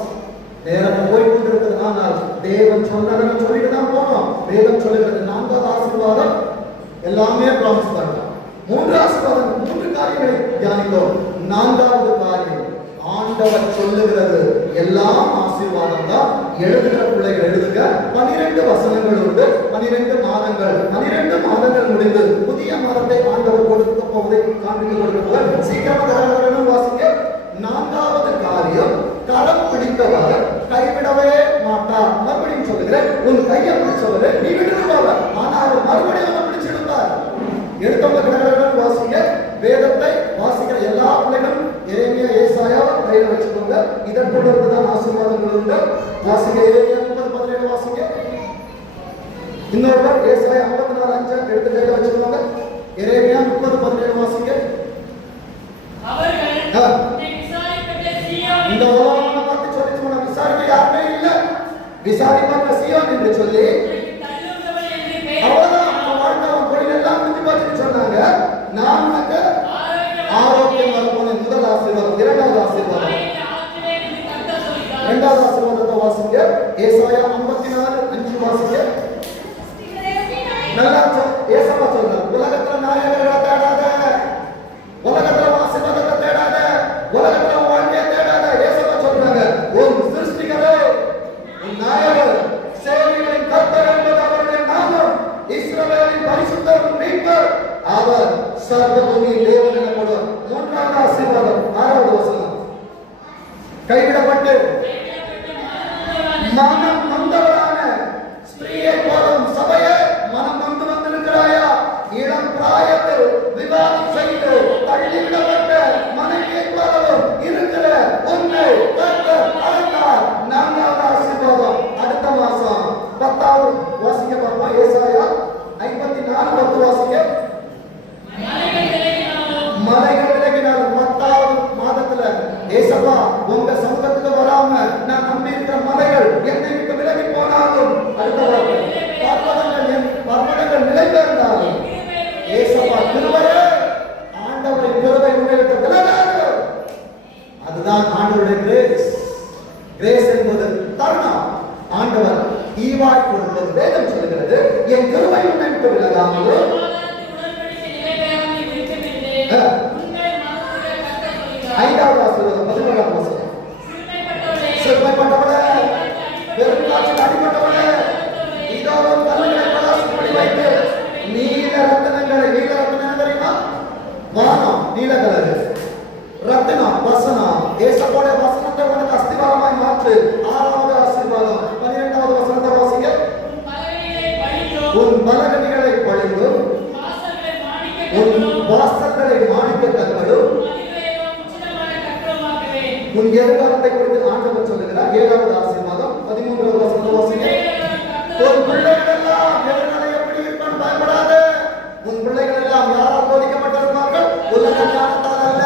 நேரம் போய்கொண்டிருக்கிறது. ஆனால் தேவன் சொன்னதை சொல்லிட்டு தான் போனோம். வேதம் சொல்லுகிறது 4வது ஆசீர்வாதம் எல்லாமே ப்ராமிஸ் பண்ணலாம். மூன்று ஆசீர்வாதம், மூன்று காரியங்களை தியானித்தோம். நான்காவது காரியம், ஆண்டவர் சொல்லுகிறது எல்லாம் ஆசீர்வாதம் தான். எழுதுகிற பிள்ளைகள் எழுதுக. 12 வசனங்கள் உண்டு, 12 மாதங்கள். 12 மாதங்கள் முடிந்து புதிய மரத்தை ஆண்டவர் கொடுக்க போவதை காண்பித்துக் கொடுக்கிறார். சீக்கிரமாக வாசிக்க. நான்காவது காரியம், கரம் பிடித்தவர் கைவிடவே மாட்டார். மறுபடியும் சொல்லுகிறேன், உன் கையை பிடிச்சவர் நீ விடுவார், ஆனால் அவர் மறுபடியும் பிடிச்சிருந்தார். எடுத்தவங்க கடகடன் வாசிங்க. வேதத்தை வாசிக்கிற எல்லா பிள்ளைகளும் எரேமியா ஏசாயாவை கையில வச்சுக்கோங்க. இதன் தொடர்ந்து தான் ஆசீர்வாதங்கள் உண்டு. வாசிங்க. எரேமியா 30:17 வாசிங்க. இன்னொரு ஏசாயா 54:5 எடுத்து கையில வச்சுக்கோங்க. எரேமியா 30:17 வாசிங்க. இந்த உலகத்தை பார்த்து சொல்லி சொன்ன விசாரிக்க யாருமே இல்லை. விசாரிப்பாங்க சீயோன் என்று சொல்லி அவ்வளவுதான். வாழ்க்கை தொழில் எல்லாம் முடிஞ்சு பார்த்துட்டு சொன்னாங்க. நான் உனக்கு ஆரோக்கியம் வரப்போன முதல் ஆசீர்வாதம். இரண்டாவது ஆசீர்வாதம், இரண்டாவது ஆசீர்வாதத்தை வாசிங்க. ஏசாயா 54:5 வாசிங்க. நல்லா ஏசப்பா சொல்றார், உலகத்துல நாயகர்களை தேடாத, உலகத்துல ஆசீர்வாதத்தை தேடாத, உலகத்துல வாழ்க்கையை தேடாத. ஏசப்பா சொல்றாங்க, உன் சிருஷ்டிகரே, உன் நாயகர், சேனைகளின் கர்த்தர் என்பது அவருடைய நாமம், இஸ்ரவேலின் பரிசுத்தர் மீட்பர், அவர் சர்வபூமியின் தேவன் எனப்படும். மூன்றாவது ஆசீர்வாதம், 6வது வசனம். கைவிடப்பட்டு மனம் நொந்தவரான ஸ்திரீயை போலும் சபையை மனம் நொந்து வந்திருக்கிறாயா? இளம் பிராயத்தில் விவாதம் செய்து தள்ளிவிடப்பட்ட மனைவியை போலவும் இருக்கிற உன்னை கர்த்தர் அழைத்தார். 4வது ஆசீர்வாதம் அடுத்த மாசம் 10வது வாசிக்க பார்ப்போம். ஏசாயா 54:10 வாசிக்க. மலைகள் விலகினாலும் 10வது மாதத்துல ஏசப்பா உங்க சமூகத்துக்கு வராம நான் நம்பி இருக்கிற மலைகள் என்னை விட்டு விலகி போனாலும், அடுத்த பர்வதங்கள் நிலை பெயர்ந்தாலும் ஏசப்பா கிருபையே, ஆண்டவரின் கிருபை உங்களை விட்டு விலகாது. அதுதான் ஆண்டவருடைய கிரேஸ். கிரேஸ் என்பது தருணம். ஆண்டவர் ஈவாய் கொடுப்பது. வேதம் சொல்லுகிறது, என் கிருபை உன்னை விட்டு விலகாமல். ஐந்தாவது ஆசீர்வாதம் 11ஆம் வசனம். சிறுமைப்பட்டவளே, வெறும் காற்றில் அடிபட்டவளே, இதோ உன் கண்களை பிரகாசப்படி வைத்து நீல ரத்தினங்களை, நீல ரத்தினம் தெரியுமா? வானம் நீல கலர், ரத்தினம் வசனம். ஏசப்போட வசனத்தை உனக்கு அஸ்திவாரமாய் மாற்று. 6வது ஆசீர்வாதம் 12வது வசனத்தை வாசிங்க. உன் பலகணிகளை பழிந்தும் உன் வாசல்களை மாணிக்க கற்களும். உன் எதிர்காலத்தை குறித்து ஆண்டவர் சொல்லுகிறார். 7வது ஆசீர்வாதம் 13வது வசனத்தை வாசிங்க. உன் பிள்ளைகள் எல்லாம் எதிர்காலம் எப்படி இருப்பான்னு பயப்படாத. உன் பிள்ளைகள் எல்லாம் யாரால் போதிக்கப்பட்டிருப்பார்கள்? உலக ஞானத்தால் அல்ல,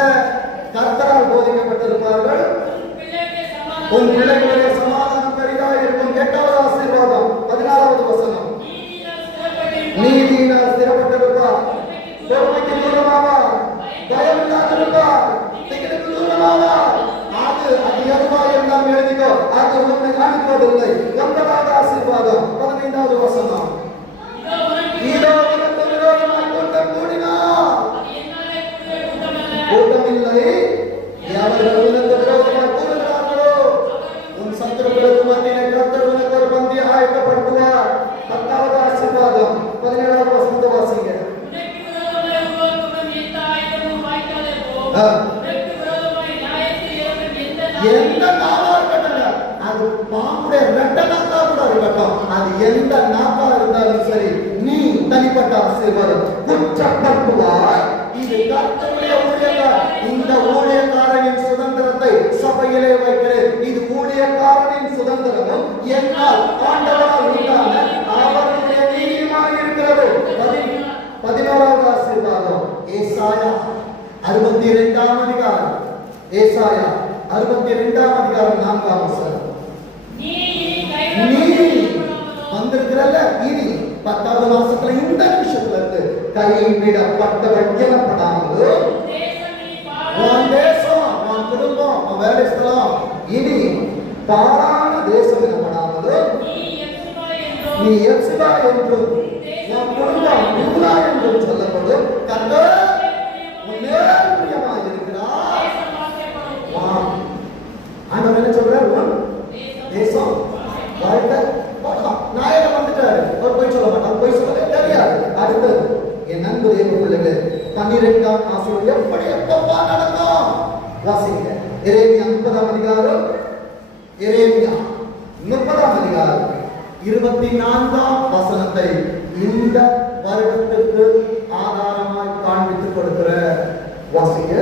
கர்த்தரால் போதிக்கப்பட்டிருப்பார்கள். உன் பிள்ளைகளுடைய சமாதானம் பெரிதாக இருக்கும். 8வது ஆசீர்வாதம் 14வது வசனம். நீதியினால் ஸ்திரப்பட்டிருப்பார், பொறுமைக்கு தூரமாவார், பயம் இல்லாதிருப்பார், திகிலுக்கு தூரமாவார். அது எதுவா எல்லாம் எழுதிக்கோ, அது உன்னை காணிப்பதில்லை. 9வது ஆசீர்வாதம் 15வது வசனம். இதோ உனக்கு விரோதமாய் கூட்டம் கூடினார், கூட்டமில்லை, அவர்கள் உனக்கு விரோதமாய் கூடுகிறார்களோ உன் சத்துருக்களுக்கு மத்தியிலே கர்த்தர் உனக்கு ஒரு பந்தியை ஆயத்தப்படுத்துவார். 10வது ஆசீர்வாதம் 17வது வசனத்தை வாசிங்க. எந்த நாளா இருக்கட்டும், அது பாம்புடைய ரெட்ட நாக்கா கூட இருக்கட்டும், அது எந்த நாக்கா இருந்தாலும் சரி, நீ தனிப்பட்ட ஆசீர்வாதம் குற்றப்படுத்துவாய். இது கர்த்தருடைய ஊழியக்காரர். இந்த ஊழியக்காரனின் சுதந்திரத்தை சபையிலே வைக்கிறேன். இது ஊழியக்காரனின் சுதந்திரமும் என்னால் ஆண்டவரால் உண்டான அவருடைய நீதியுமாக இருக்கிறது. 11வது ஆசீர்வாதம் ஏசாயா 62ஆம் அதிகாரம். ஏசாயா 62ஆம் அதிகாரம் 4ஆம் வசனம். நீ வந்திருக்கிறல்ல, இனி 10வது மாசத்துல இந்த நிமிஷத்துல இருந்து கைவிடப்பட்டவன் எனப்படாமல் உன் தேசம், உன் குடும்பம், உன் வேலை ஸ்தலம் இனி பாழான தேசம் எனப்படாமல் நீ எப்சிபா என்றும் உன் குடும்பம் யூதா என்றும் சொல்லப்படும். கர்த்தர் வாசிங்க. எரேமியா 30ஆம் அதிகாரம், எரேமியா 30ஆம் அதிகாரம் 24ஆம் வசனத்தை இந்த வருடத்திற்கு ஆதாரமாய் காண்பித்துக் கொடுக்கிற வாசிங்க.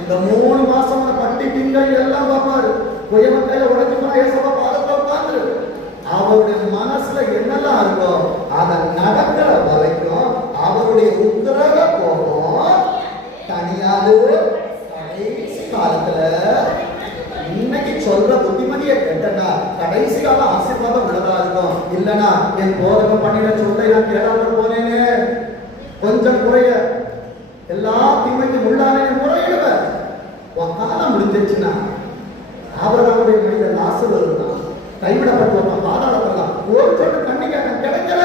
இந்த 3 மாசம் பட்டி திங்கள் எல்லாம் பார்ப்பாரு. குயமக்கையில உடச்சு ஏசப்பா பாதத்தை உட்கார்ந்து அவருடைய மனசுல என்னெல்லாம் இருக்கோ அதை நடக்கிற வரைக்கும் அவருடைய உத்தரவ போகும் தனியாது. கடைசி காலத்துல இன்னைக்கு சொல்ற புத்திமதியை கேட்டா கடைசி கால ஆசீர்வாதம் உள்ளதா இருக்கும். இல்லனா என் போதகம் பண்ணின சொல்லை நான் கேடாம போனேனே, கொஞ்சம் குறைய எல்லா தீமைக்கும் உள்ளானே முறையிடுவ. உன் காலம் முடிஞ்சிருச்சுன்னா அவருடைய மனிதன் லாசரு இருந்தான், கைவிடப்பட்டவன், பாதாளப்படலாம், ஒரு சொட்டு கண்ணிக்காக கிடைக்கல.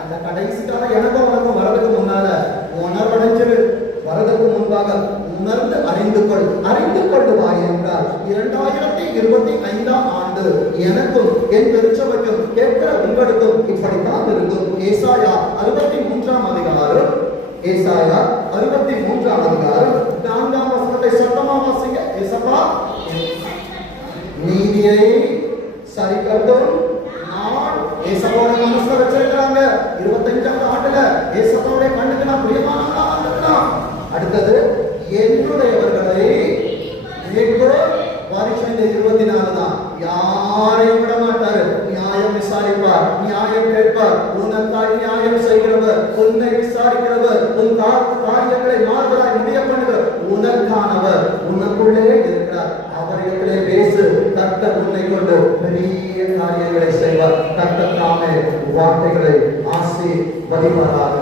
அந்த கடைசி காலம் எனக்கும் உனக்கும் வரதுக்கு முன்னால உணர்வடைஞ்சிரு. வரதுக்கு முன்பாக உணர்ந்து அறிந்து கொள்ளுவாய் என்றால் 2025ஆம் ஆண்டு எனக்கும் என் திருச்சபைக்கும் கேட்கிற உங்களுக்கும் இப்படித்தான் இருக்கும். ஏசாயா 63ஆம் அதிகாரம், ஏசாயா 63ஆம் அதிகாரம் 4ஆம் வசனத்தை சத்தமா வாசிங்க. ஏசப்பா நீதியை சரி கட்டும் நான் ஏசப்பாவோட மனசுல வச்சிருக்கிறாங்க. 25ஆம் ஆண்டுல ஏசப்பாவுடைய கண்ணுக்கு நான் பிரியமானவனா வந்திருக்கலாம். அடுத்தது என்னுடையவர்களை வருஷம் இந்த 24 தான். யாரையும் விட மாட்டாரு. நியாயம் விசாரிப்பார், நியாயம் கேட்பார். உனக்காய் நியாயம் செய்கிறவர், உன்னை விசாரிக்கிறவர், உன் காரியங்களை மாறுதலாய் முடிய பண்ணுகிறவர் உனக்கானவர், உனக்குள்ளே இருக்கிறார். அவரிடத்திலே பேசு. கர்த்தர் உன்னை கொண்டு பெரிய காரியங்களை செய்வார். கர்த்தர் தாமே வார்த்தைகளை ஆசீர்வதிப்பாராக.